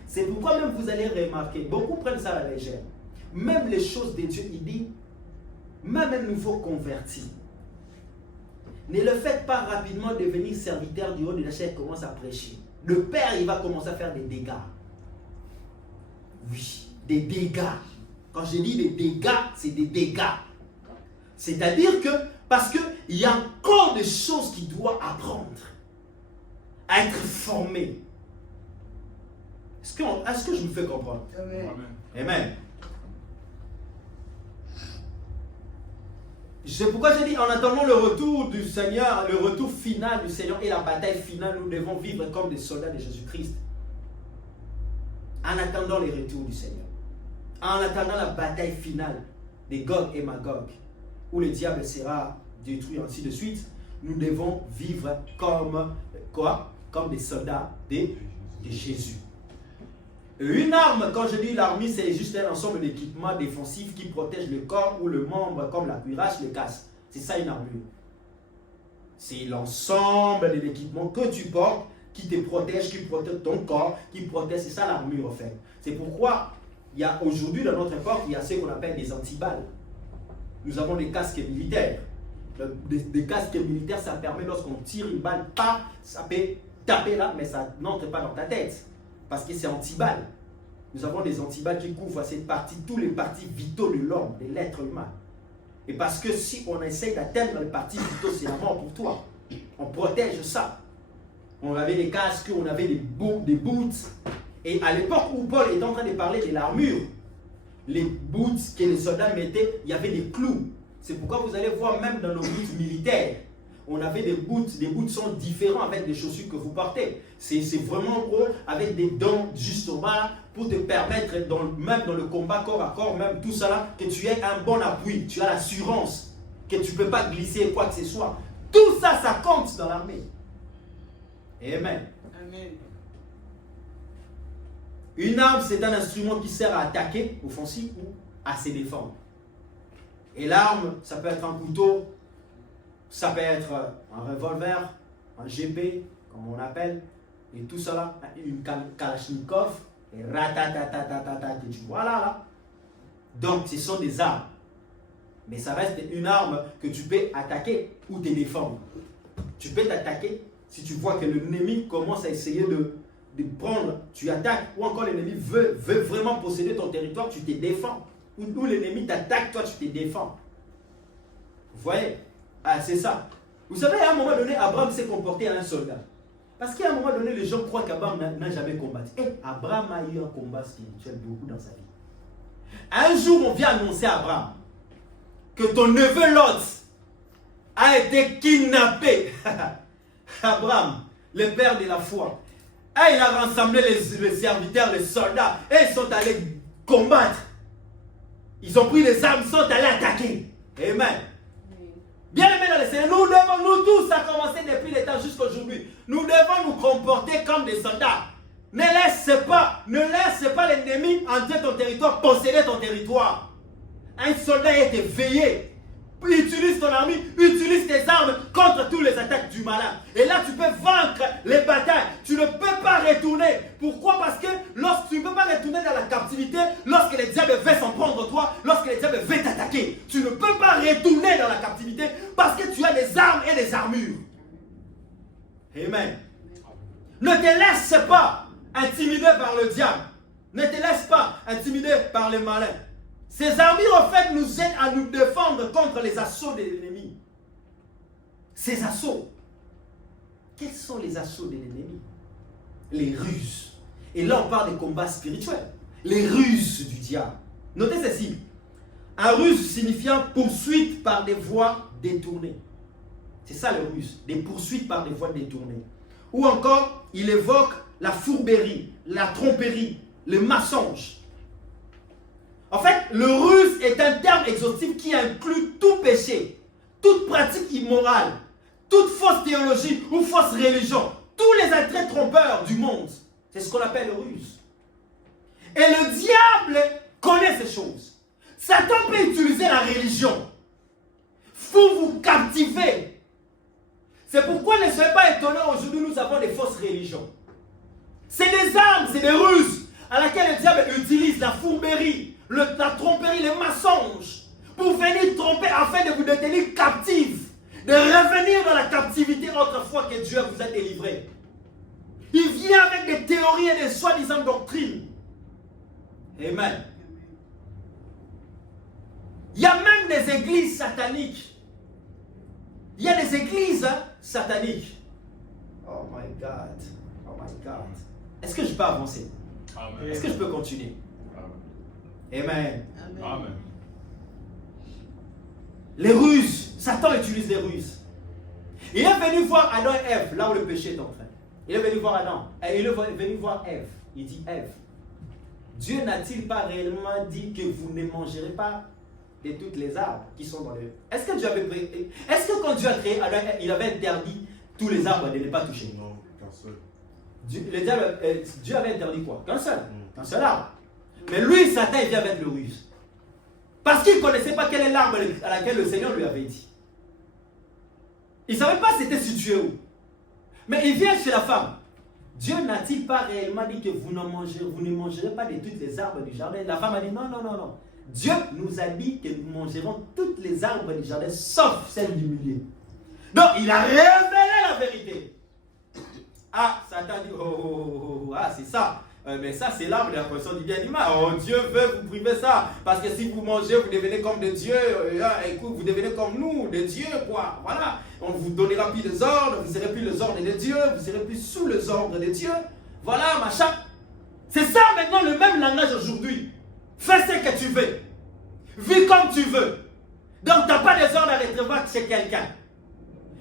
C'est pourquoi même vous allez remarquer, beaucoup prennent ça à la légère. Même les choses de Dieu, il dit, même un nouveau converti, ne le faites pas rapidement devenir serviteur du haut de la chair, commence à prêcher. Le Père, il va commencer à faire des dégâts. Oui, des dégâts. Quand je dis des dégâts, c'est des dégâts. C'est-à-dire que, parce qu'il y a encore des choses qu'il doit apprendre, à être formé. Est-ce que je me fais comprendre? Amen. Amen. C'est pourquoi j'ai dit, en attendant le retour du Seigneur, le retour final du Seigneur et la bataille finale, nous devons vivre comme des soldats de Jésus-Christ. En attendant le retour du Seigneur. En attendant la bataille finale de Gog et Magog, où le diable sera détruit, ainsi de suite, nous devons vivre comme quoi? Comme des soldats de Jésus. Une arme, quand je dis l'armée, c'est juste un ensemble d'équipements défensifs qui protègent le corps ou le membre, comme la cuirasse, le casque. C'est ça une armure. C'est l'ensemble de l'équipement que tu portes qui te protège, qui protège ton corps, qui protège. C'est ça l'armure en fait. C'est pourquoi il y a aujourd'hui dans notre époque, il y a ce qu'on appelle des antiballes. Nous avons des casques militaires. Des casques militaires, ça permet lorsqu'on tire une balle, ça peut taper là, mais ça n'entre pas dans ta tête. Parce que c'est antiballe. Nous avons des antiballes qui couvrent cette partie, tous les parties vitaux de l'homme, de l'être humain. Et parce que si on essaye d'atteindre les parties vitaux, c'est la mort pour toi. On protège ça. On avait des casques, on avait des boots. Et à l'époque où Paul est en train de parler de l'armure, les boots que les soldats mettaient, il y avait des clous. C'est pourquoi vous allez voir même dans nos boots militaires, on avait des boots sont différents avec des chaussures que vous portez. C'est vraiment gros, avec des dents justement là, pour te permettre, même dans le combat corps à corps, même tout ça là, que tu aies un bon appui, tu as l'assurance, que tu ne peux pas glisser quoi que ce soit. Tout ça, ça compte dans l'armée. Amen. Amen. Une arme, c'est un instrument qui sert à attaquer, offensif ou à se défendre. Et l'arme, ça peut être un couteau, ça peut être un revolver, un GP, comme on appelle, et tout ça là, une Kalachnikov, et ratatatatata, que tu vois là. Donc, ce sont des armes. Mais ça reste une arme que tu peux attaquer ou te défendre. Tu peux t'attaquer si tu vois que l'ennemi commence à essayer de prendre, tu attaques, ou encore l'ennemi veut vraiment posséder ton territoire, tu te défends. Ou l'ennemi t'attaque, toi tu te défends. Vous voyez? Ah, c'est ça. Vous savez, à un moment donné, Abraham s'est comporté à un soldat. Parce qu'à un moment donné, les gens croient qu'Abraham n'a jamais combattu. Et Abraham a eu un combat spirituel beaucoup dans sa vie. Un jour, on vient annoncer à Abraham que ton neveu Lot a été kidnappé. Abraham, le père de la foi. Et il a rassemblé les serviteurs, les soldats, et ils sont allés combattre. Ils ont pris les armes, ils sont allés attaquer. Amen. Bien aimés dans le Seigneur, nous tous, ça a commencé depuis le temps jusqu'à aujourd'hui. Nous devons nous comporter comme des soldats. Ne laisse pas l'ennemi entrer ton territoire, posséder ton territoire. Un soldat est éveillé. Utilise ton armée, utilise tes armes contre toutes les attaques du malin. Et là, tu peux vaincre les batailles. Tu ne peux pas retourner. Pourquoi? Parce que lorsque tu ne peux pas retourner dans la captivité, lorsque les diables veulent s'en prendre toi, lorsque les diables veulent t'attaquer, tu ne peux pas retourner dans la captivité parce que tu as des armes et des armures. Amen. Ne te laisse pas intimider par le diable. Ne te laisse pas intimider par les malins. Ces armures, en fait, nous aident à nous défendre contre les assauts de l'ennemi. Ces assauts. Quels sont les assauts de l'ennemi? Les ruses. Et là, on parle des combats spirituels. Les ruses du diable. Notez ceci. Un ruse signifiant poursuite par des voies détournées. C'est ça le ruse. Des poursuites par des voies détournées. Ou encore, il évoque la fourberie, la tromperie, le mensonge. En fait, le ruse est un terme exhaustif qui inclut tout péché, toute pratique immorale, toute fausse théologie ou fausse religion, tous les attraits trompeurs du monde. C'est ce qu'on appelle le ruse. Et le diable connaît ces choses. Satan peut utiliser la religion pour vous captiver. C'est pourquoi ne soyez pas étonnés, aujourd'hui nous avons des fausses religions. C'est des armes, c'est des ruses à laquelle le diable utilise la fourberie, la tromperie, les mensonges, pour venir tromper afin de vous détenir captifs, de revenir dans la captivité autrefois que Dieu vous a délivré. Il vient avec des théories et des soi-disant doctrines. Amen. Il y a même des églises sataniques. Il y a des églises sataniques. Oh my God. Oh my God. Est-ce que je peux avancer? Amen. Est-ce que je peux continuer? Amen. Amen. Les ruses. Satan utilise des ruses. Il est venu voir Adam et Ève, là où le péché est en train. Il est venu voir Adam. Et il est venu voir Ève. Il dit, Ève, Dieu n'a-t-il pas réellement dit que vous ne mangerez pas de toutes les arbres qui sont dans le... Est-ce que Dieu avait... Est-ce que quand Dieu a créé Adam, il avait interdit tous les arbres de ne pas toucher? Non, qu'un seul. Dieu avait interdit quoi? Qu'un seul. Qu'un seul arbre. Mais lui, Satan, il vient avec le ruse. Parce qu'il ne connaissait pas quel est l'arbre à laquelle le Seigneur lui avait dit. Il ne savait pas c'était situé où. Mais il vient chez la femme. Dieu n'a-t-il pas réellement dit que vous ne mangerez pas de toutes les arbres du jardin? La femme a dit non, non, non, non. Dieu nous a dit que nous mangerons toutes les arbres du jardin, sauf celle du milieu. Donc, il a révélé la vérité. Ah, Satan dit, ah, c'est ça. Mais ça, c'est l'arbre de la connaissance du bien et du mal. Oh, Dieu veut vous priver ça. Parce que si vous mangez, vous devenez comme des dieux. Écoute, vous devenez comme nous, des dieux, quoi. Voilà. On ne vous donnera plus les ordres. Vous ne serez plus les ordres des dieux. Vous ne serez plus sous les ordres des dieux. Voilà, machin. C'est ça maintenant le même langage aujourd'hui. Fais ce que tu veux. Vis comme tu veux. Donc, tu n'as pas des ordres à recevoir chez quelqu'un.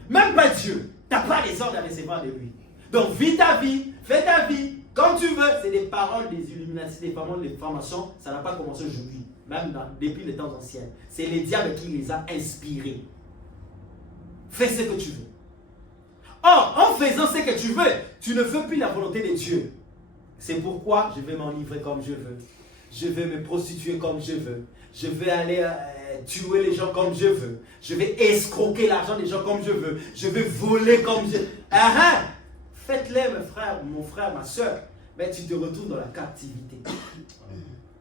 Même pas Dieu. Tu n'as pas des ordres à recevoir de lui. Donc, vis ta vie. Fais ta vie. Comme tu veux, c'est des paroles des Illuminati, des paroles des francs-maçons. Ça n'a pas commencé aujourd'hui, même depuis les temps anciens. C'est les diables qui les a inspirés. Fais ce que tu veux. Or, en faisant ce que tu veux, tu ne fais plus la volonté de Dieu. C'est pourquoi je vais m'enivrer comme je veux. Je vais me prostituer comme je veux. Je vais aller tuer les gens comme je veux. Je vais escroquer l'argent des gens comme je veux. Je vais voler comme je veux. Faites-les, mon frère, ma soeur, mais tu te retrouves dans la captivité.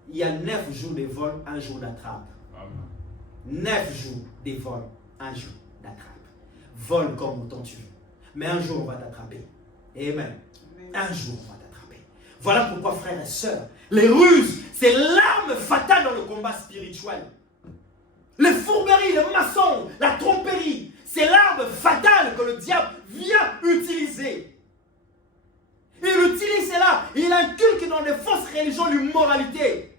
Il y a 9 jours de vol, 1 jour d'attrape. 9 jours de vol, 1 jour d'attrape. Vole comme autant tu veux. Mais un jour, on va t'attraper. Amen. Un jour, on va t'attraper. Voilà pourquoi, frères et sœurs, les ruses, c'est l'arme fatale dans le combat spirituel. Les fourberies, le mensonge, la tromperie, c'est l'arme fatale que le diable vient utiliser. Il utilise cela. Il inculque dans les fausses religions l'immoralité.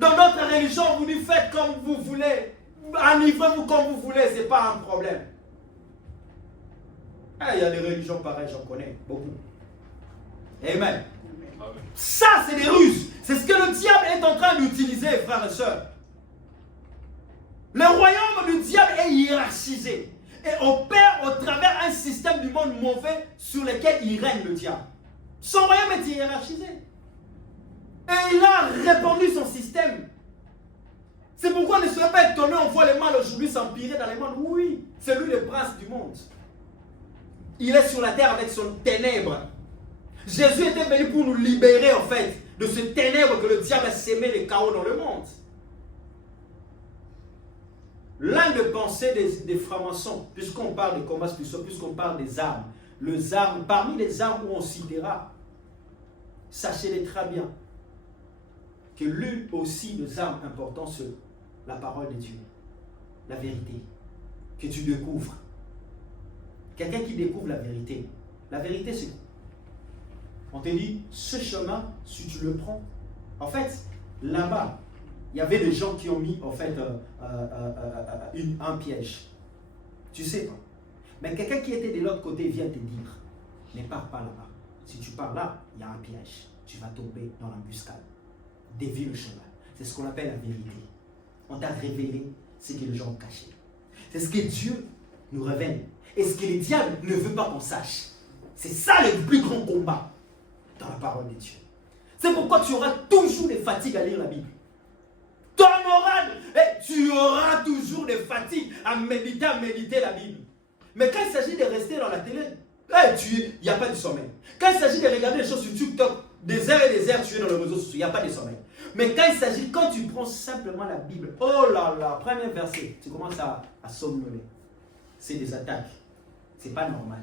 Dans notre religion, vous lui faites comme vous voulez. Enivrez-vous comme vous voulez, ce n'est pas un problème. Il y a des religions pareilles, j'en connais beaucoup. Amen. Ça, c'est des ruses. C'est ce que le diable est en train d'utiliser, frères et sœurs. Le royaume du diable est hiérarchisé et opère au travers un système du monde mauvais sur lequel il règne, le diable. Son royaume est hiérarchisé. Et il a répandu son système. C'est pourquoi ne soyez pas étonnés, on voit le mal aujourd'hui s'empirer dans le monde. Oui, c'est lui le prince du monde. Il est sur la terre avec son ténèbre. Jésus était venu pour nous libérer en fait de ce ténèbre que le diable a sémé le chaos dans le monde. L'un des pensées des francs-maçons, puisqu'on parle de combats spirituels, puisqu'on parle des armes, parmi les armes où on citera, sachez-les très bien, que l'une aussi des armes importantes, c'est la parole de Dieu, la vérité, que tu découvres. Quelqu'un qui découvre la vérité c'est quoi? On te dit, ce chemin, si tu le prends, en fait, là-bas, il y avait des gens qui ont mis en fait un piège. Tu sais pas. Mais quelqu'un qui était de l'autre côté vient te dire, ne pars pas là-bas. Si tu pars là, il y a un piège. Tu vas tomber dans l'embuscade. Dévie le chemin. C'est ce qu'on appelle la vérité. On t'a révélé ce que les gens ont caché. C'est ce que Dieu nous révèle. Et ce que le diable ne veut pas qu'on sache. C'est ça le plus grand combat dans la parole de Dieu. C'est pourquoi tu auras toujours des fatigues à lire la Bible. Tu auras toujours des fatigues à méditer la Bible. Mais quand il s'agit de rester dans la télé, il n'y a pas de sommeil. Quand il s'agit de regarder les choses sur TikTok, des heures et des heures, tu es dans les réseaux sociaux, il n'y a pas de sommeil. Mais quand tu prends simplement la Bible, oh là là, premier verset, tu commences à somnoler. C'est des attaques. C'est pas normal.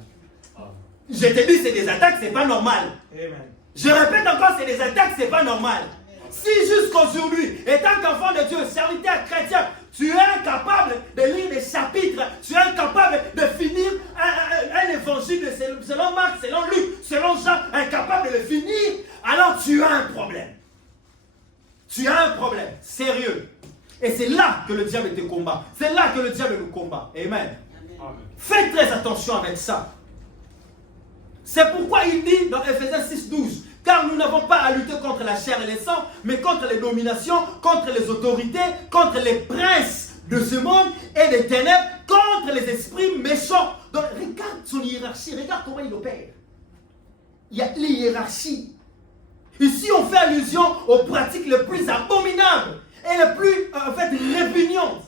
Je te dis, c'est des attaques, c'est pas normal. Amen. Je répète encore, c'est des attaques, c'est pas normal. Si jusqu'aujourd'hui, étant qu'enfant de Dieu, serviteur chrétien, tu es incapable de lire des chapitres, tu es incapable de finir un évangile selon Marc, selon Luc, selon Jean, incapable de le finir, alors tu as un problème. Tu as un problème, sérieux. Et c'est là que le diable te combat. C'est là que le diable nous combat. Amen. Amen. Faites très attention avec ça. C'est pourquoi il dit dans Ephésiens 6:12, car nous n'avons pas à lutter contre la chair et le sang, mais contre les dominations, contre les autorités, contre les princes de ce monde et des ténèbres, contre les esprits méchants. Donc regarde son hiérarchie, regarde comment il opère. Il y a les hiérarchies. Ici on fait allusion aux pratiques les plus abominables et les plus répugnantes.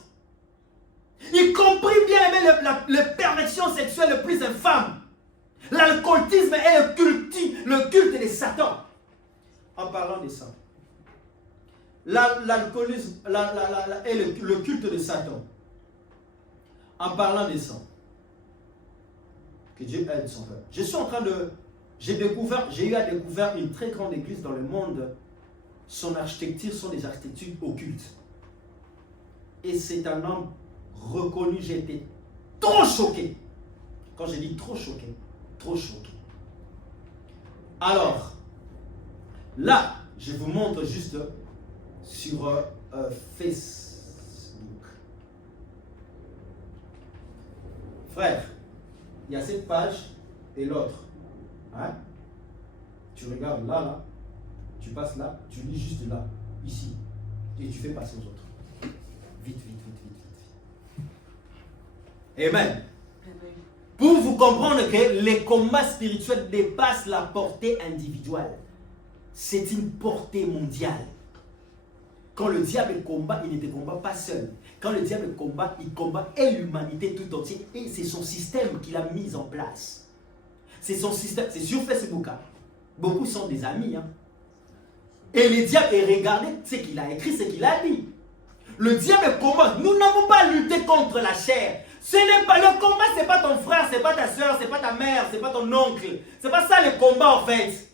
y compris bien aimé les perversions sexuelles les plus infâmes. L'alcoolisme et le culte de Satan. En parlant de ça, l'alcoolisme et le culte de Satan. En parlant de ça, que Dieu aide son peuple. J'ai eu à découvrir une très grande église dans le monde. Son architecture sont des architectures occultes. Et c'est un homme reconnu. J'ai été trop choqué. Quand j'ai dit trop choqué, trop choqué. Alors, là, je vous montre juste sur Facebook. Frère, il y a cette page et l'autre. Hein? Tu regardes là, tu passes là, tu lis juste là, ici, et tu fais passer aux autres. Vite. Amen. Pour vous comprendre que les combats spirituels dépassent la portée individuelle. C'est une portée mondiale. Quand le diable combat, il ne te combat pas seul. Quand le diable combat, il combat et l'humanité tout entière. Et c'est son système qu'il a mis en place. C'est son système. C'est sur Facebook. Hein. Beaucoup sont des amis. Hein. Et le diable, et regardez ce qu'il a écrit, ce qu'il a dit. Le diable combat. Nous n'avons pas lutté contre la chair. Ce n'est pas le combat, ce n'est pas ton frère, ce n'est pas ta soeur, ce n'est pas ta mère, ce n'est pas ton oncle. Ce n'est pas ça le combat en fait.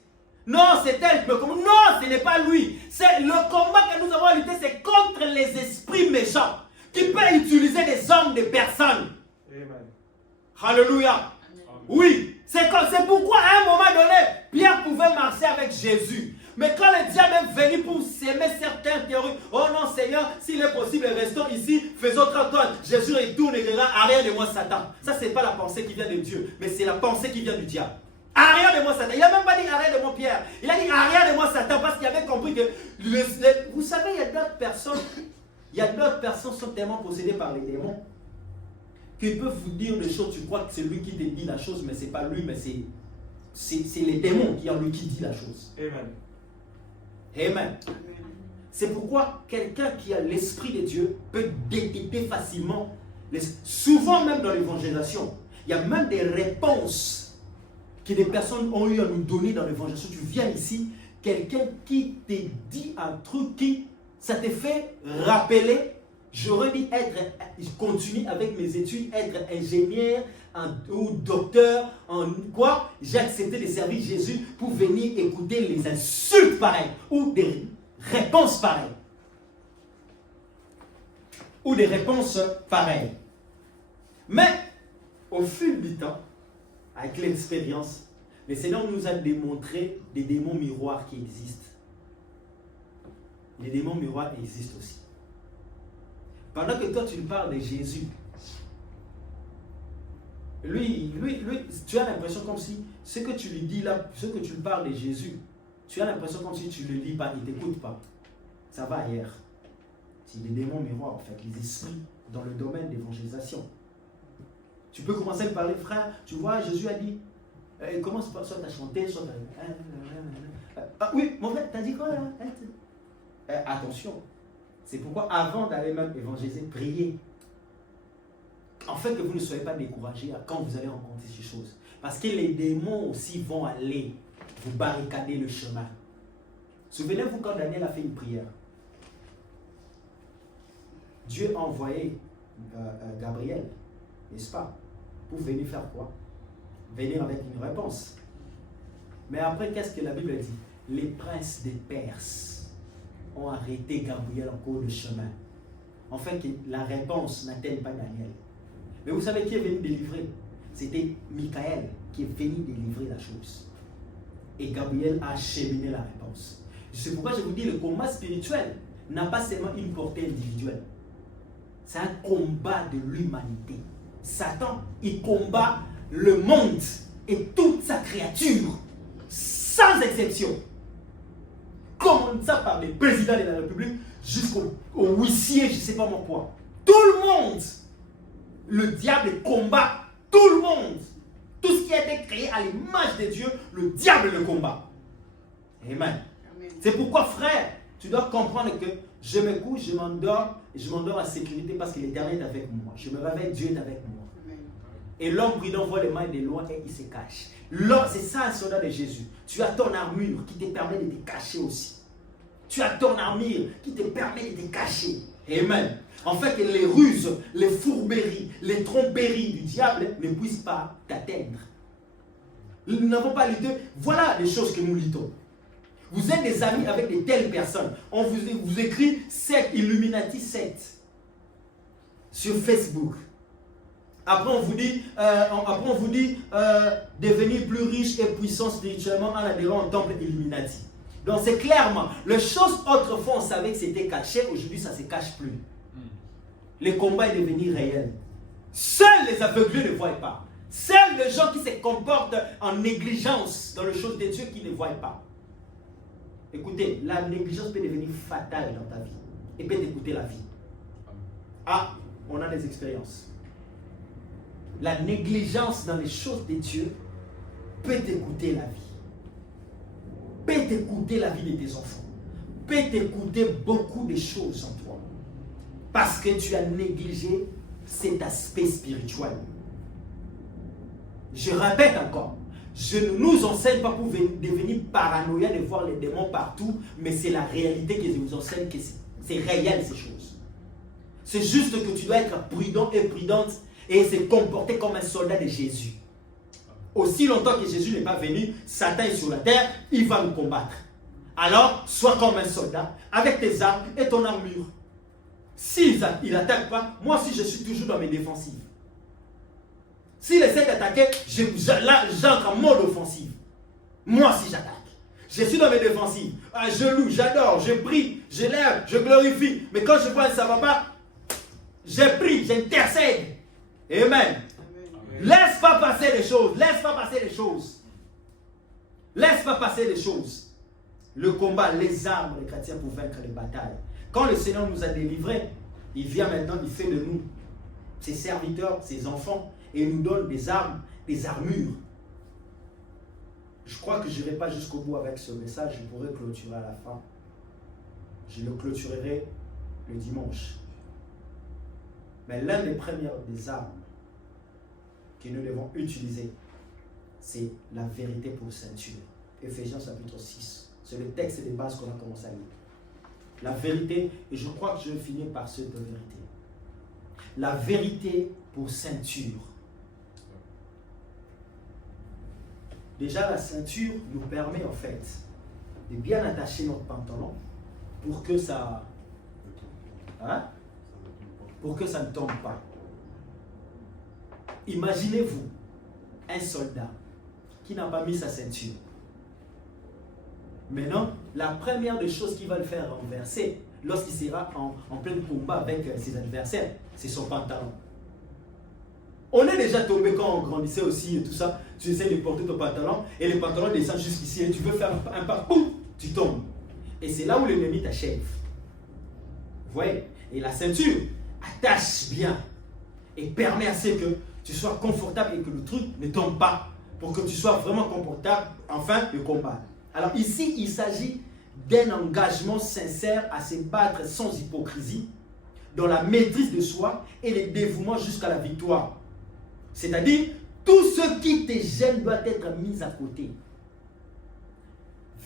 Non, c'est elle. Non, ce n'est pas lui. C'est le combat que nous avons à lutter, c'est contre les esprits méchants qui peuvent utiliser des hommes, des personnes. Amen. Alléluia. Amen. Oui, c'est pourquoi à un moment donné, Pierre pouvait marcher avec Jésus. Mais quand le diable est venu pour s'aimer certaines théories, oh non Seigneur, s'il est possible, restons ici, faisons 30 ans. Jésus retourne et dira, arrière de moi Satan. Ça, ce n'est pas la pensée qui vient de Dieu, mais c'est la pensée qui vient du diable. Arrière de moi Satan. Il n'a même pas dit arrière de moi Pierre. Il a dit arrière de moi Satan parce qu'il avait compris que, vous savez, il y a d'autres personnes qui sont tellement possédées par les démons qu'ils peuvent vous dire des choses, tu crois que c'est lui qui te dit la chose, mais ce n'est pas lui, mais c'est les démons qui ont lui qui dit la chose. Amen. Amen. C'est pourquoi quelqu'un qui a l'esprit de Dieu peut détecter facilement, souvent même dans l'évangélisation, il y a même des réponses que des personnes ont eu à nous donner dans l'évangélisation. Tu viens ici, quelqu'un qui te dit un truc qui, ça te fait rappeler, j'aurais dit je continue avec mes études, être ingénieur ou docteur, en quoi j'ai accepté de servir Jésus pour venir écouter les insultes pareilles ou des réponses pareilles. Ou des réponses pareilles. Mais au fil du temps, avec l'expérience, le Seigneur nous a démontré des démons miroirs qui existent. Les démons miroirs existent aussi. Pendant que toi tu parles de Jésus, lui, tu as l'impression comme si ce que tu lui dis là, ce que tu lui parles de Jésus, tu as l'impression comme si tu ne le lis pas, il ne t'écoute pas. Ça va ailleurs. C'est des démons miroirs en fait, les esprits dans le domaine d'évangélisation. Tu peux commencer à parler, frère, tu vois, Jésus a dit, commence par soit à chanter, soit à... oui, mon frère, t'as dit quoi là? Attention. C'est pourquoi avant d'aller même évangéliser, priez. En fait, que vous ne soyez pas découragés quand vous allez rencontrer ces choses. Parce que les démons aussi vont aller vous barricader le chemin. Souvenez-vous quand Daniel a fait une prière. Dieu a envoyé Gabriel, n'est-ce pas, pour venir faire quoi? Venir avec une réponse. Mais après, qu'est-ce que la Bible dit? Les princes des Perses ont arrêté Gabriel en cours de chemin. En fait, la réponse n'atteigne pas Daniel. Mais vous savez qui est venu délivrer? C'était Michael qui est venu délivrer la chose. Et Gabriel a acheminé la réponse. C'est pourquoi je vous dis, le combat spirituel n'a pas seulement une portée individuelle. C'est un combat de l'humanité. Satan, il combat le monde et toute sa créature, sans exception. Comme ça par les présidents de la République jusqu'au huissier, je ne sais pas moi quoi. Tout le monde, le diable combat tout le monde. Tout ce qui a été créé à l'image de Dieu, le diable le combat. Amen. C'est pourquoi, frère, tu dois comprendre que je me couche, je m'endors, je m'endors à sécurité parce que l'Éternel est avec moi. Je me réveille, Dieu est avec moi. Et l'homme prudent voit les mains de loin et il se cache. C'est ça un soldat de Jésus. Tu as ton armure qui te permet de te cacher aussi. Tu as ton armure qui te permet de te cacher. Amen. En fait, les ruses, les fourberies, les tromperies du diable ne puissent pas t'atteindre. Nous n'avons pas lutté. Voilà les choses que nous luttons. Vous êtes des amis avec de telles personnes. On vous écrit 7 Illuminati 7 sur Facebook. Après, on vous dit devenir plus riche et puissant spirituellement en adhérant au temple Illuminati. Donc, c'est clairement, les choses autrefois, on savait que c'était caché. Aujourd'hui, ça ne se cache plus. Le combat est devenu réel. Seuls les aveuglés ne voient pas. Seuls les gens qui se comportent en négligence dans les choses de Dieu qui ne voient pas. Écoutez, la négligence peut devenir fatale dans ta vie et peut t'écouter la vie. Ah, on a des expériences. La négligence dans les choses de Dieu peut t'écouter la vie. Peut t'écouter la vie de tes enfants. Peut t'écouter beaucoup de choses en toi. Parce que tu as négligé cet aspect spirituel. Je répète encore. Je ne nous enseigne pas pour devenir paranoïa de voir les démons partout, mais c'est la réalité que je vous enseigne que c'est réel ces choses. C'est juste que tu dois être prudent et prudente et se comporter comme un soldat de Jésus. Aussi longtemps que Jésus n'est pas venu, Satan est sur la terre, il va nous combattre. Alors, sois comme un soldat, avec tes armes et ton armure. S'il n'attaque pas, moi aussi je suis toujours dans mes défensives. S'il essaie d'attaquer, j'entre en mode offensif. Moi aussi j'attaque. Je suis dans mes défensives. Je loue, j'adore, je prie, je lève, je glorifie. Mais quand je vois que ça ne va pas, je prie, j'intercède. Amen. Amen. Laisse pas passer les choses. Laisse pas passer les choses. Laisse pas passer les choses. Le combat, les armes, les chrétiens pour vaincre les batailles. Quand le Seigneur nous a délivrés, il vient maintenant, il fait de nous ses serviteurs, ses enfants, et il nous donne des armes, des armures. Je crois que je n'irai pas jusqu'au bout avec ce message, je pourrais clôturer à la fin. Je le clôturerai le dimanche. Mais l'un des premières des armes que nous devons utiliser, c'est la vérité pour ceinture. Ephésiens chapitre 6. C'est le texte de base qu'on a commencé à lire. La vérité, et je crois que je vais finir par cette vérité. La vérité pour ceinture. Déjà, la ceinture nous permet en fait de bien attacher notre pantalon pour que ça, pour que ça ne tombe pas. Imaginez-vous un soldat qui n'a pas mis sa ceinture. Maintenant, la première des choses qui va le faire renverser lorsqu'il sera en plein combat avec ses adversaires, c'est son pantalon. On est déjà tombé quand on grandissait aussi et tout ça. Tu essaies de porter ton pantalon et le pantalon descend jusqu'ici et tu veux faire un pas, boum, tu tombes. Et c'est là où l'ennemi t'achève. Vous voyez? Et la ceinture attache bien et permet à ce que tu sois confortable et que le truc ne tombe pas pour que tu sois vraiment confortable enfin de combat. Alors ici, il s'agit d'un engagement sincère à se battre sans hypocrisie, dans la maîtrise de soi et le dévouement jusqu'à la victoire. C'est-à-dire, tout ce qui te gêne doit être mis à côté.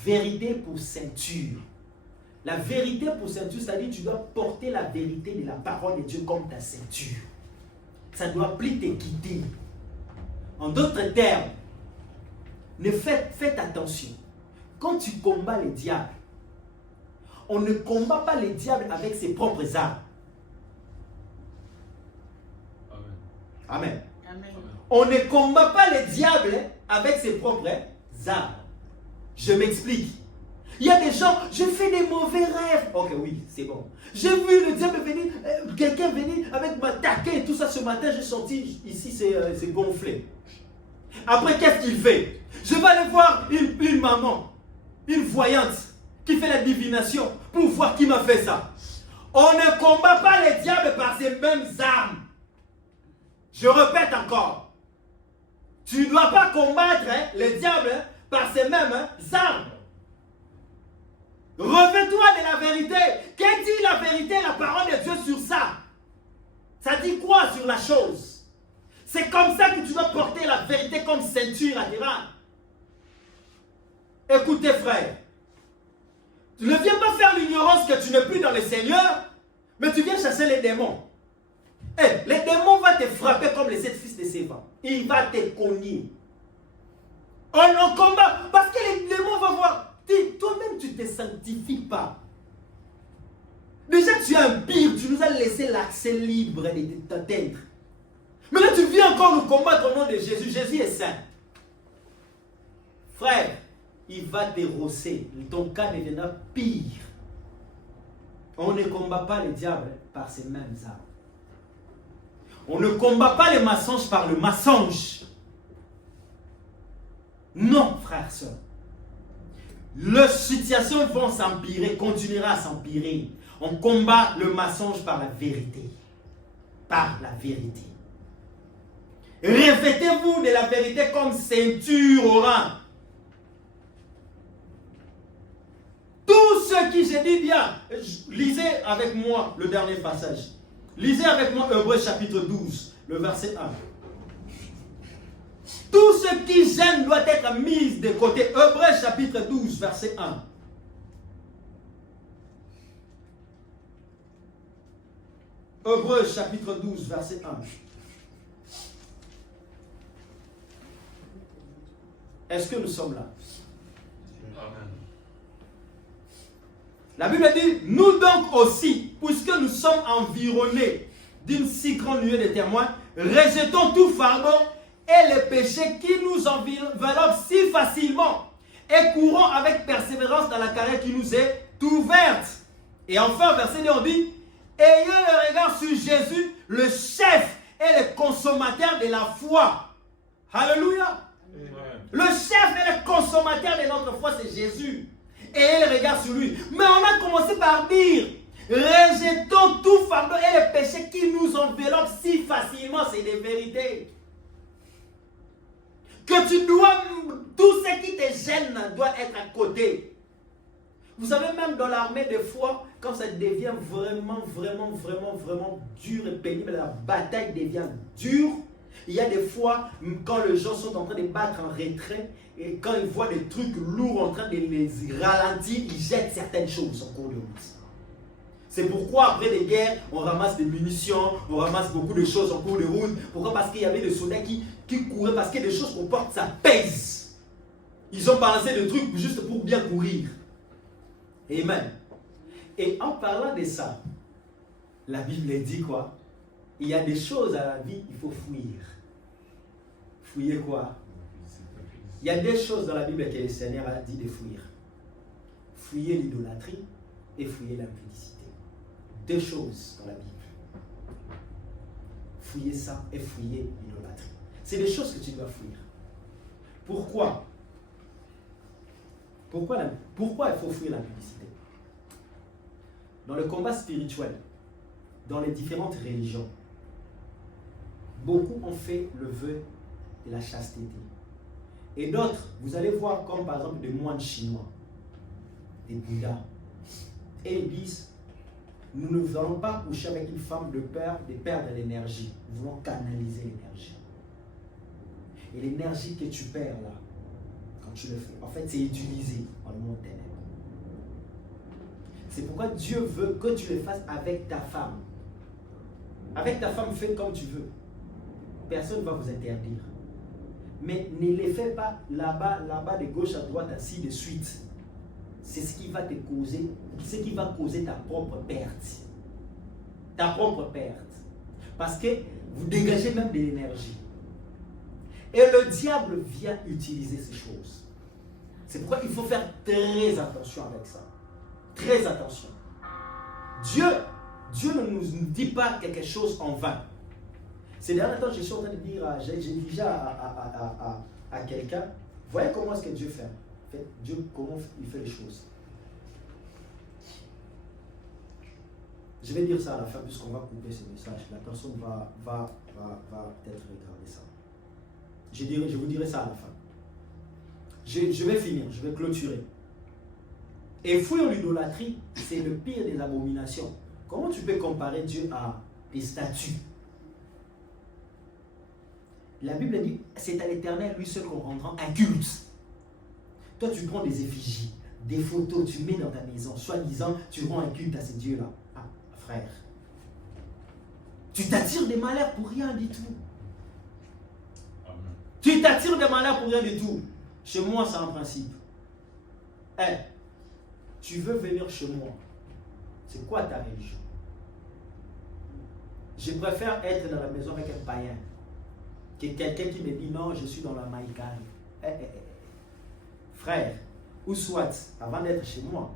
Vérité pour ceinture. La vérité pour ceinture, c'est-à-dire que tu dois porter la vérité de la parole de Dieu comme ta ceinture. Ça ne doit plus te quitter. En d'autres termes, faites attention. Quand tu combats les diables, on ne combat pas les diables avec ses propres armes. Amen. Amen. On ne combat pas les diables avec ses propres armes. Je m'explique. Il y a des gens, je fais des mauvais rêves. Ok, oui, c'est bon. J'ai vu le diable venir, quelqu'un venir avec m'attaquer et tout ça. Ce matin, j'ai senti ici, c'est gonflé. Après, qu'est-ce qu'il fait? Je vais aller voir une maman, une voyante, qui fait la divination pour voir qui m'a fait ça. On ne combat pas les diables par ces mêmes armes. Je répète encore. Tu ne dois pas combattre les diables par ces mêmes armes. Revêt-toi de la vérité. Qu'est-ce dit la vérité, la parole de Dieu sur ça? Ça dit quoi sur la chose? C'est comme ça que tu dois porter la vérité comme ceinture à tes reins. Écoutez frère, tu ne viens pas faire l'ignorance que tu n'es plus dans le Seigneur, mais tu viens chasser les démons. Eh, les démons vont te frapper comme les 7 fils de Séva. Il va te cogner. On combat parce que les démons vont voir. Toi-même, tu ne te sanctifies pas. Déjà, tu es un pire. Tu nous as laissé l'accès libre de t'atteindre. Mais là, tu viens encore nous combattre au nom de Jésus. Jésus est saint. Frère, il va te rosser. Ton cas deviendra pire. On ne combat pas le diable par ces mêmes armes. On ne combat pas les mensonges par le mensonge. Non, frère, soeur. Les situations vont s'empirer, continuera à s'empirer. On combat le mensonge par la vérité. Par la vérité. Revêtez-vous de la vérité comme ceinture au rang. Tout ce qui se dit bien, lisez avec moi le dernier passage. Lisez avec moi Hébreux chapitre 12, le verset 1. Tout ce qui gêne doit être mis de côté. Hébreux chapitre 12, verset 1. Hébreux chapitre 12, verset 1. Est-ce que nous sommes là? Amen. La Bible dit, nous donc aussi, puisque nous sommes environnés d'une si grande nuée de témoins, rejetons tout fardeau et les péchés qui nous enveloppent si facilement et courons avec persévérance dans la carrière qui nous est ouverte. Et enfin, verset 2, on dit, ayez le regard sur Jésus, le chef et le consommateur de la foi. Alléluia. Le chef et le consommateur de notre foi, c'est Jésus. Et le regard sur lui. Mais on a commencé par dire, rejetons tout fardeau et les péchés qui nous enveloppent si facilement. C'est des vérités. Que tu dois, tout ce qui te gêne doit être à côté. Vous savez, même dans l'armée, des fois, quand ça devient vraiment dur et pénible, la bataille devient dure. Il y a des fois, quand les gens sont en train de battre en retrait, et quand ils voient des trucs lourds en train de les ralentir, ils jettent certaines choses en cours de route. C'est pourquoi après les guerres, on ramasse des munitions, on ramasse beaucoup de choses en cours de route. Pourquoi? Parce qu'il y avait des soldats qui couraient, parce que des choses qu'on porte, ça pèse. Ils ont balancé des trucs juste pour bien courir. Amen. Et en parlant de ça, la Bible dit quoi? Il y a des choses à la vie, il faut fuir. Fouiller quoi? Il y a des choses dans la Bible que le Seigneur a dit de fuir. Fouiller l'idolâtrie et fouiller l'impudicité. Deux choses dans la Bible. Fouiller ça et fouiller l'idolâtrie. C'est des choses que tu dois fuir. Pourquoi? Pourquoi il faut fuir l'impudicité? Dans le combat spirituel, dans les différentes religions, beaucoup ont fait le vœu de la chasteté. Et d'autres, vous allez voir comme par exemple des moines chinois, des Bouddhas. Et ils disent, nous ne allons pas coucher avec une femme de peur de perdre l'énergie. Nous voulons canaliser l'énergie. Et l'énergie que tu perds là, quand tu le fais, en fait c'est utilisé dans le monde ténèbre. C'est pourquoi Dieu veut que tu le fasses avec ta femme. Avec ta femme, fais comme tu veux. Personne ne va vous interdire. Mais ne les fais pas là-bas, de gauche à droite, ainsi de suite. C'est ce qui va te causer, ce qui va causer ta propre perte. Ta propre perte. Parce que vous dégagez même de l'énergie. Et le diable vient utiliser ces choses. C'est pourquoi il faut faire très attention avec ça. Très attention. Dieu ne nous dit pas quelque chose en vain. Ces derniers temps, je suis en train de dire, j'ai dit à quelqu'un, voyez comment est-ce que Dieu fait. Dieu, comment il fait les choses. Je vais dire ça à la fin, puisqu'on va couper ce message. La personne va peut-être regarder ça. Je vous dirai ça à la fin. Je vais finir, je vais clôturer. Et fuir l'idolâtrie, c'est le pire des abominations. Comment tu peux comparer Dieu à des statues? La Bible dit, c'est à l'Éternel, lui seul, qu'on rendra un culte. Toi, tu prends des effigies, des photos, tu mets dans ta maison, soi-disant, tu rends un culte à ces dieux-là. Ah, frère. Tu t'attires des malheurs pour rien du tout. Amen. Tu t'attires des malheurs pour rien du tout. Chez moi, c'est un principe. Hey, tu veux venir chez moi. C'est quoi ta religion? Je préfère être dans la maison avec un païen que quelqu'un qui me dit non, je suis dans la maïkari. Frère, ou soit, avant d'être chez moi,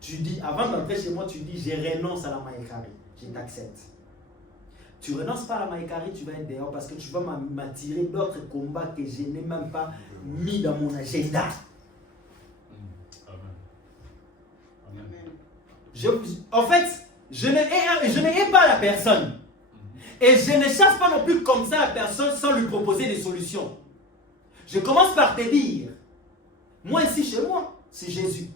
tu dis, avant d'entrer chez moi, tu dis, je renonce à la maïkari. Je t'accepte. Tu renonces pas à la maïkari, tu vas être dehors parce que tu vas m'attirer d'autres combats que je n'ai même pas mis dans mon agenda. En fait, je ne hais pas la personne. Et je ne chasse pas non plus comme ça la personne sans lui proposer des solutions. Je commence par te dire, moi ici chez moi, c'est Jésus.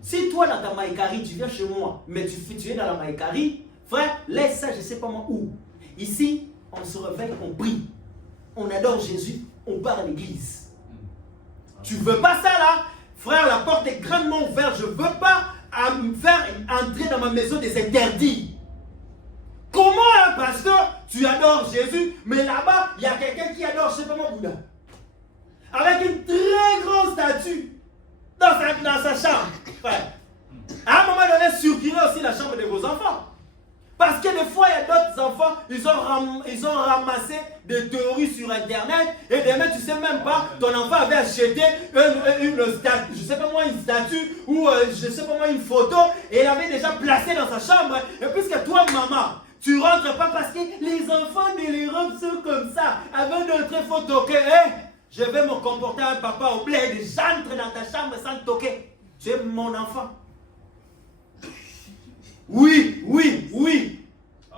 Si toi dans ta maïkari, tu viens chez moi, mais tu es dans la maïkari, frère, laisse ça, je ne sais pas moi où. Ici, on se réveille, on prie. On adore Jésus, on part à l'église. Tu ne veux pas ça là? Frère, la porte est grandement ouverte. Je ne veux pas me faire entrer dans ma maison des interdits. Comment un pasteur, tu adores Jésus, mais là-bas, il y a quelqu'un qui adore, je ne sais pas moi, Bouddha. Avec une très grande statue dans sa chambre. Frère, à un moment donné, circulez aussi la chambre de vos enfants. Parce que des fois, il y a d'autres enfants, ils ont ramassé des théories sur Internet et demain, tu ne sais même pas, ton enfant avait acheté une statue, je ne sais pas moi, une statue ou je ne sais pas moi, une photo et il avait déjà placé dans sa chambre. Et puisque toi, maman, tu ne rentres pas parce que les enfants de l'Europe sont comme ça. Avant d'entrer, il faut toquer. Je vais me comporter un papa au bled. J'entre dans ta chambre sans toquer. Tu es mon enfant. Oui.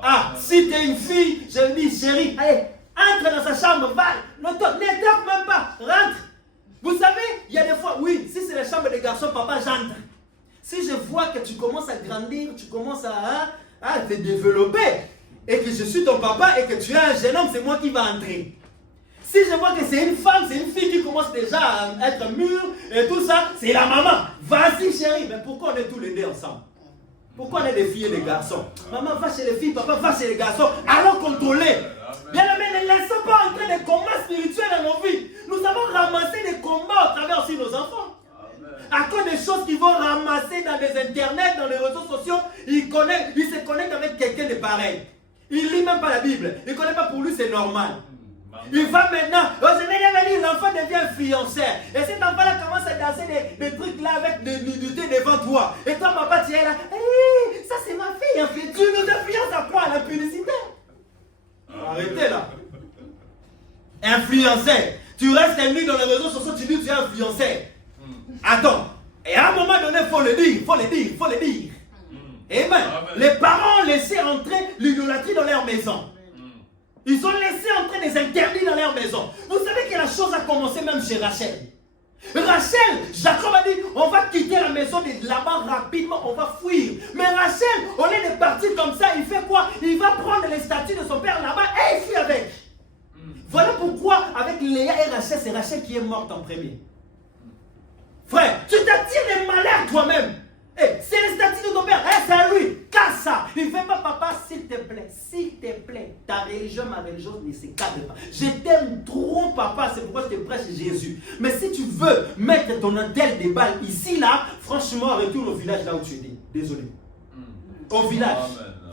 Ah, si tu es une fille, je dis chérie, allez, entre dans sa chambre, va, ne toque même pas, rentre. Vous savez, il y a des fois, oui, si c'est la chambre des garçons, papa, j'entre. Si je vois que tu commences à grandir, tu commences à te développer, et que je suis ton papa et que tu es un jeune homme, c'est moi qui va entrer. Si je vois que c'est une femme, c'est une fille qui commence déjà à être mûre et tout ça, c'est la maman. Vas-y chérie, mais pourquoi on est tous les deux ensemble? Pourquoi on est des filles et des garçons? Maman va chez les filles, papa va chez les garçons. Allons contrôler. Bien aimé, ne laissons pas entrer des combats spirituels dans nos vies. Nous avons ramassé des combats au travers aussi de nos enfants. À cause des choses qu'ils vont ramasser dans des internets, dans les réseaux sociaux, ils se connectent avec quelqu'un de pareil. Il ne lit même pas la Bible. Il ne connaît pas, pour lui c'est normal. Il va maintenant, l'enfant devient influenceur. Et cet enfant-là commence à danser des trucs là avec des nudités devant toi. Et toi, papa, tu es là. Hey, ça, c'est ma fille. En fait. Tu nous influences à quoi? À la publicité. Arrêtez là. Influenceur. Tu restes nu dans les réseaux sociaux, tu dis que tu es influenceur. Attends. Et à un moment donné, il faut le dire. Amen. Les parents ont laissé entrer l'idolâtrie dans leur maison. Ils ont laissé entrer des interdits dans leur maison. Vous savez que la chose a commencé même chez Rachel. Rachel, Jacob a dit, on va quitter la maison de Laban rapidement, on va fuir. Mais Rachel, au lieu de partir comme ça, il fait quoi? Il va prendre les statues de son père Laban et il fuit avec. Voilà pourquoi avec Léa et Rachel, c'est Rachel qui est morte en premier. Frère, tu t'attires des malheurs toi-même. C'est les statues de ton père, c'est à lui, casse ça. Il ne fait pas, papa, s'il te plaît, ta religion, ma religion ne se cadre pas. Je t'aime trop, papa, c'est pourquoi je te prêche Jésus. Mais si tu veux mettre ton hôtel de balles ici, là, franchement, retourne au village là où tu étais. Désolé. Au village.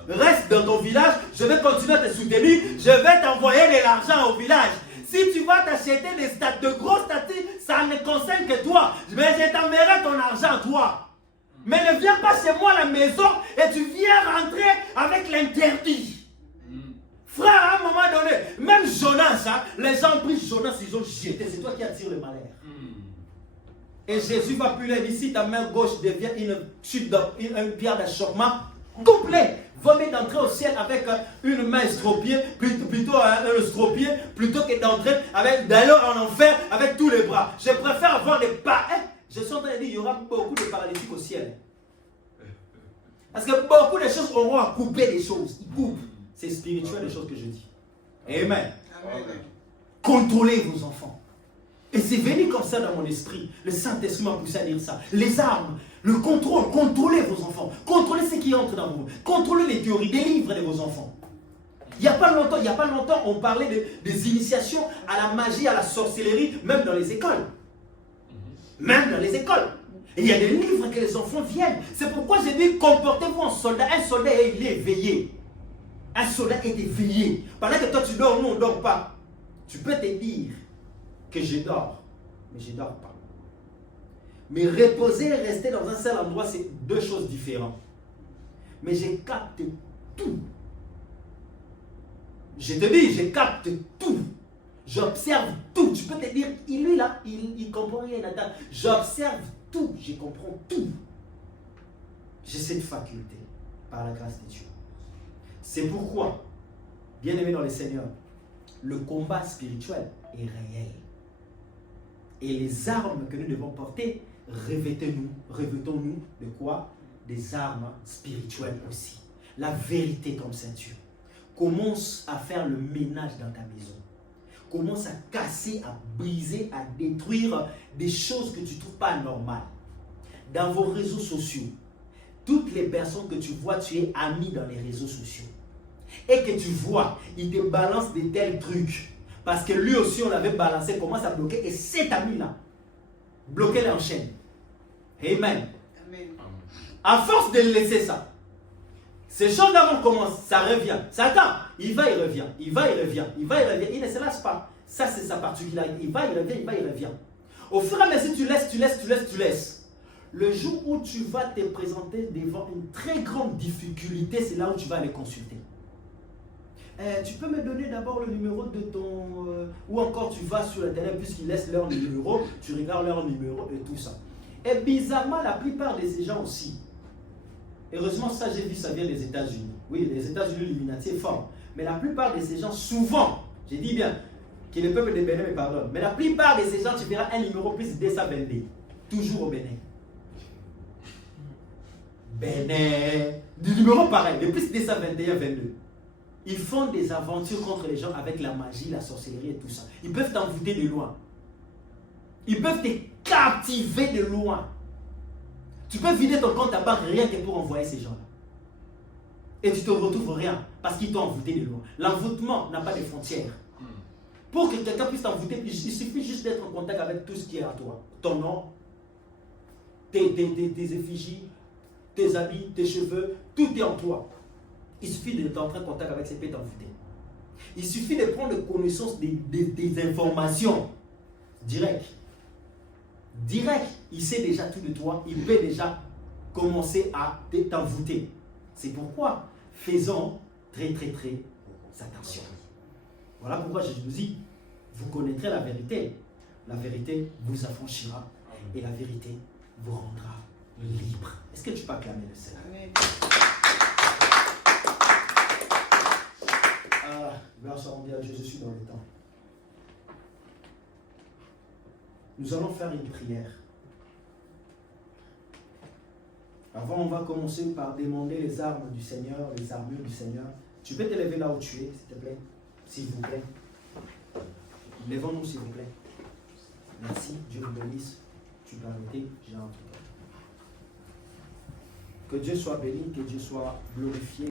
Reste dans ton village, je vais continuer à te soutenir, je vais t'envoyer de l'argent au village. Si tu vas t'acheter de grosses statues, ça ne concerne que toi. Mais je t'enverrai ton argent, toi. Mais ne viens pas chez moi à la maison et tu viens rentrer avec l'interdit. Frère, à un moment donné, même Jonas, les gens ont pris Jonas, ils ont jeté. C'est toi qui attires le malheur. Et Jésus va plus l'air ici, ta main gauche devient une pierre d'achoppement. Coupe-les. Vaut mieux d'entrer au ciel avec une main estropiée, plutôt un estropié, plutôt que d'aller en enfer avec tous les bras. Je préfère avoir des pas. Je suis en train de dire, il y aura beaucoup de paralytiques au ciel. Parce que beaucoup de choses auront à couper des choses. Ils coupent. C'est spirituel les choses que je dis. Amen. Amen. Contrôlez vos enfants. Et c'est venu comme ça dans mon esprit. Le Saint-Esprit m'a poussé à dire ça. Les armes, le contrôle, contrôlez vos enfants. Contrôlez ce qui entre dans vous. Contrôlez les théories, délivrez vos enfants. Il n'y a pas longtemps, on parlait des initiations à la magie, à la sorcellerie, même dans les écoles. Même dans les écoles. Et il y a des livres que les enfants viennent. C'est pourquoi j'ai dit, comportez-vous en soldat. Un soldat, il est éveillé. Un soldat est éveillé. Pendant que toi tu dors, nous on ne dort pas. Tu peux te dire que je dors, mais je ne dors pas. Mais reposer et rester dans un seul endroit, c'est deux choses différentes. Mais je capte tout. Je te dis, je capte tout. J'observe tout. Tu peux te dire, lui là, il comprend rien. J'observe tout. Je comprends tout. J'ai cette faculté par la grâce de Dieu. C'est pourquoi, bien aimé dans le Seigneur, le combat spirituel est réel. Et les armes que nous devons porter, revêtons-nous de quoi? Des armes spirituelles aussi. La vérité comme ceinture. Commence à faire le ménage dans ta maison. Commence à casser, à briser, à détruire des choses que tu ne trouves pas normales. Dans vos réseaux sociaux, toutes les personnes que tu vois, tu es ami dans les réseaux sociaux. Et que tu vois, il te balance de tels trucs. Parce que lui aussi, on l'avait balancé, commence à bloquer. Et cet ami-là, bloquez-le en chaîne. Amen. Amen. À force de laisser ça, ces choses-là vont commencer, ça revient. Satan, il va, il revient. Il va, il revient. Il va, il revient. Il ne se lasse pas. Ça, c'est sa particularité. Il va, il revient, il va, il revient. Au fur et à mesure, tu laisses. Le jour où tu vas te présenter devant une très grande difficulté, c'est là où tu vas aller consulter. Tu peux me donner d'abord le numéro de ton... ou encore tu vas sur Internet, puisqu'ils laissent leur numéro, tu regardes leur numéro et tout ça. Et bizarrement, la plupart de ces gens aussi, heureusement ça j'ai vu, ça vient des États-Unis. Oui, les États-Unis, l'Illuminati est fort. Mais la plupart de ces gens, souvent, j'ai dit bien, que le peuple de Bénin me pardonne, mais la plupart de ces gens, tu verras un numéro plus 222, toujours au Bénin. Bénin, du numéro pareil, de plus 221, 22. Ils font des aventures contre les gens avec la magie, la sorcellerie et tout ça. Ils peuvent t'envoûter de loin. Ils peuvent te captiver de loin. Tu peux vider ton compte à banque rien que pour envoyer ces gens-là. Et tu te retrouves rien parce qu'ils t'ont envoûté de loin. L'envoûtement n'a pas de frontières. Pour que quelqu'un puisse t'envoûter, il suffit juste d'être en contact avec tout ce qui est à toi. Ton nom, tes effigies, tes habits, tes cheveux, tout est en toi. Il suffit d'entrer en contact avec ces pays t'envoûter. Il suffit de prendre connaissance des informations directes. Direct, il sait déjà tout de toi, il peut déjà commencer à t'envoûter. C'est pourquoi faisons très attention. Voilà pourquoi je vous dis, vous connaîtrez la vérité vous affranchira et la vérité vous rendra libre. Est-ce que tu peux acclamer le Seigneur? Amen. Grâce à Dieu, je suis dans le temps. Nous allons faire une prière. Avant, on va commencer par demander les armes du Seigneur, les armures du Seigneur. Tu peux te lever là où tu es, s'il te plaît. S'il vous plaît. Levons-nous, s'il vous plaît. Merci, Dieu vous bénisse. Tu peux arrêter, j'ai un truc. Que Dieu soit béni, que Dieu soit glorifié.